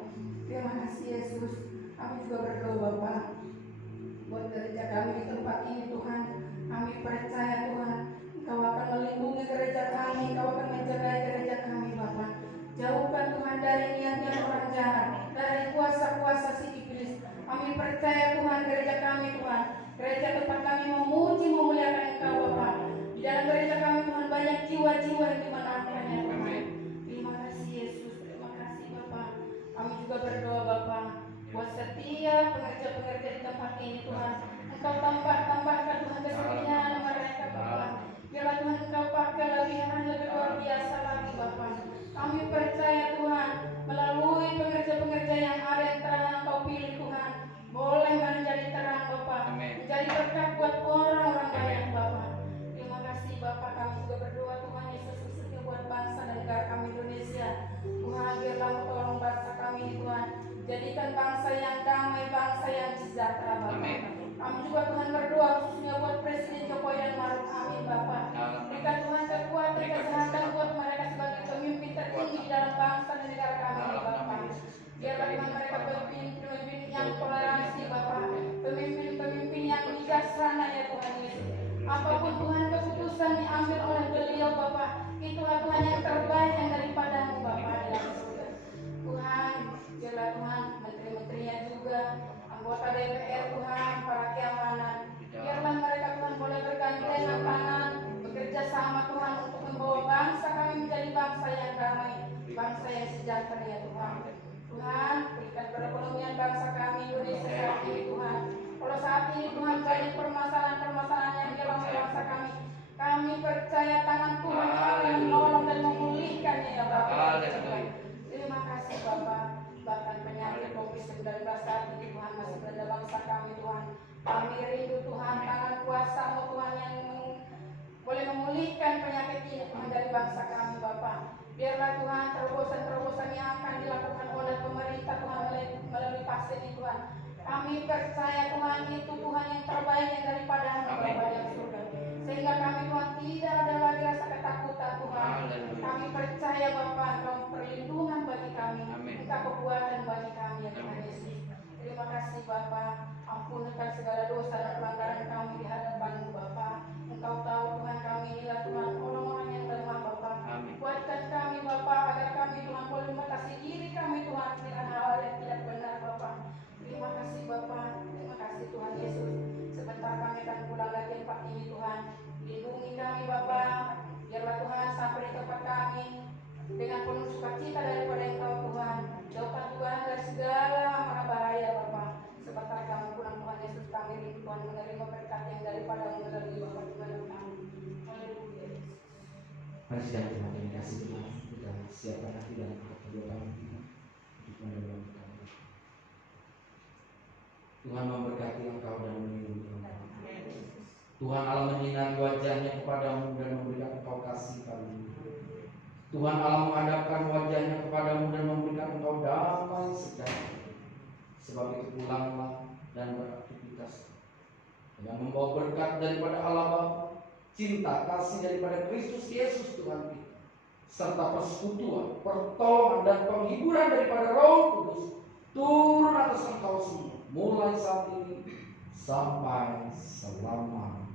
Terima kasih Yesus. Kami juga berdoa Bapak buat gereja kami di tempat ini Tuhan. Kami percaya Tuhan Engkau akan melindungi gereja kami, Engkau akan menjaga gereja kami Bapak. Jauhkan Tuhan dari niat-niat orang jahat, dari kuasa-kuasa si iblis. Kami percaya Tuhan gereja kami Tuhan, gereja tempat kami memuji memuliakan Engkau Bapak. Di dalam gereja kami Tuhan banyak jiwa-jiwa yang dimenangkan ya Tuhan. Terima kasih Yesus, terima kasih Bapak. Kami juga berdoa Bapak buat setiap pengerja-pengerja di tempat ini Tuhan. Engkau tambahkan Tuhan kesetiaan mereka Bapak. Biarlah Tuhan Engkau pakai lebihan lebih luar biasa lagi Bapak. Kami percaya Tuhan melalui pengerja-pengerja yang ada yang terang Engkau pilih Tuhan, boleh menjadi terang Bapak, menjadi berkat buat orang-orang banyak Bapak. Terima kasih Bapak. Kami juga berdoa Tuhan Yesus khususnya buat bangsa dan negara kami Indonesia. Tuhan biarlah tolong bangsa kami Tuhan, jadikan bangsa yang damai, bangsa yang sejahtera Bapak. Kami juga Tuhan berdoa khususnya buat Presiden Jokowi dan Maruf Amin Bapak. Berikan Tuhan kekuatan, kesehatan buat mereka sebagai pemimpin tertinggi di dalam bangsa dan negara kami Bapak. Biarlah Tuhan mereka pemimpin yang toleransi Bapak, pemimpin yang bijaksana ya Tuhan Yesus. Apapun Tuhan keputusan diambil oleh beliau Bapak, itulah Tuhan yang terbaik yang daripada-Mu Bapak di dalam surga. Tuhan, biarlah Tuhan menteri-menterinya juga, anggota DPR Tuhan, para keamanan, biarlah mereka Tuhan boleh bergandengan tangan, bekerja sama Tuhan untuk membawa bangsa kami menjadi bangsa yang damai, bangsa yang sejahtera ya Tuhan. Tuhan, berikan perekonomian bangsa kami Indonesia saat ini Tuhan. Kalau saat ini Tuhan banyak permasalahan-permasalahan yang dialami bangsa kami, kami percaya tangan Tuhan akan menolong dan memulihkannya ya Bapak. Terima kasih Bapak. Bahkan penyakit COVID-19 saat ini Tuhan masih berada bangsa kami Tuhan. Kami rindu Tuhan tangan kuasa-Mu Tuhan yang boleh memulihkan penyakit ini Tuhan dari bangsa kami Bapak. Biarlah Tuhan terobosan-terobosan yang akan dilakukan oleh pemerintah Tuhan melalui vaksin ini Tuhan. Kami percaya Tuhan itu Tuhan yang terbaik yang daripada-Mu Bapak yang surga. Sehingga kami Tuhan tidak ada lagi rasa ketakutan Tuhan. Kami percaya Bapak Engkau perlindungan bagi kami, Engkau kekuatan bagi kami ya Tuhan Yesus. Terima kasih Bapak. Ampunkan segala dosa dan pelanggaran kami di hadapan-Mu Bapak. Engkau tahu Tuhan kami inilah Tuhan orang-orang yang lemah Bapak. Kuatkan kami Bapak agar kami Tuhan boleh membatasi diri kami Tuhan dengan hal yang tidak benar Bapak. Terima kasih Bapak. Terima kasih Tuhan Yesus. Sebentar kami akan pulang lagi tempat ini Tuhan. Lindungi kami Bapak. Biarlah Tuhan sampai di tempat kami dengan penuh sukacita daripada Engkau Tuhan. Jauhkan Tuhan dari segala mara bahaya Bapak. Sebentar kami pulang Tuhan Yesus, kami rindu Tuhan menerima berkat yang daripada-Mu melalui Bapak Tuhan kami. Haleluya. Mari sedang terima kasih Tuhan. Kita siapkan hati dan kedua kami untuk menerima berkat. Tuhan memberkati engkau dan melindungi engkau. Tuhan Allah menyinari wajahnya kepadamu dan memberikan engkau kasih karunia. Tuhan Allah menghadapkan wajahnya kepadamu dan memberikan engkau damai sejahtera. Sebab itu pulanglah dan beraktivitas dengan membawa berkat daripada Allah Bapa, cinta kasih daripada Kristus Yesus Tuhan kita, serta persekutuan, pertolongan dan penghiburan daripada Roh Kudus turun atas engkau semua, mulai saat ini sampai selama-lamanya.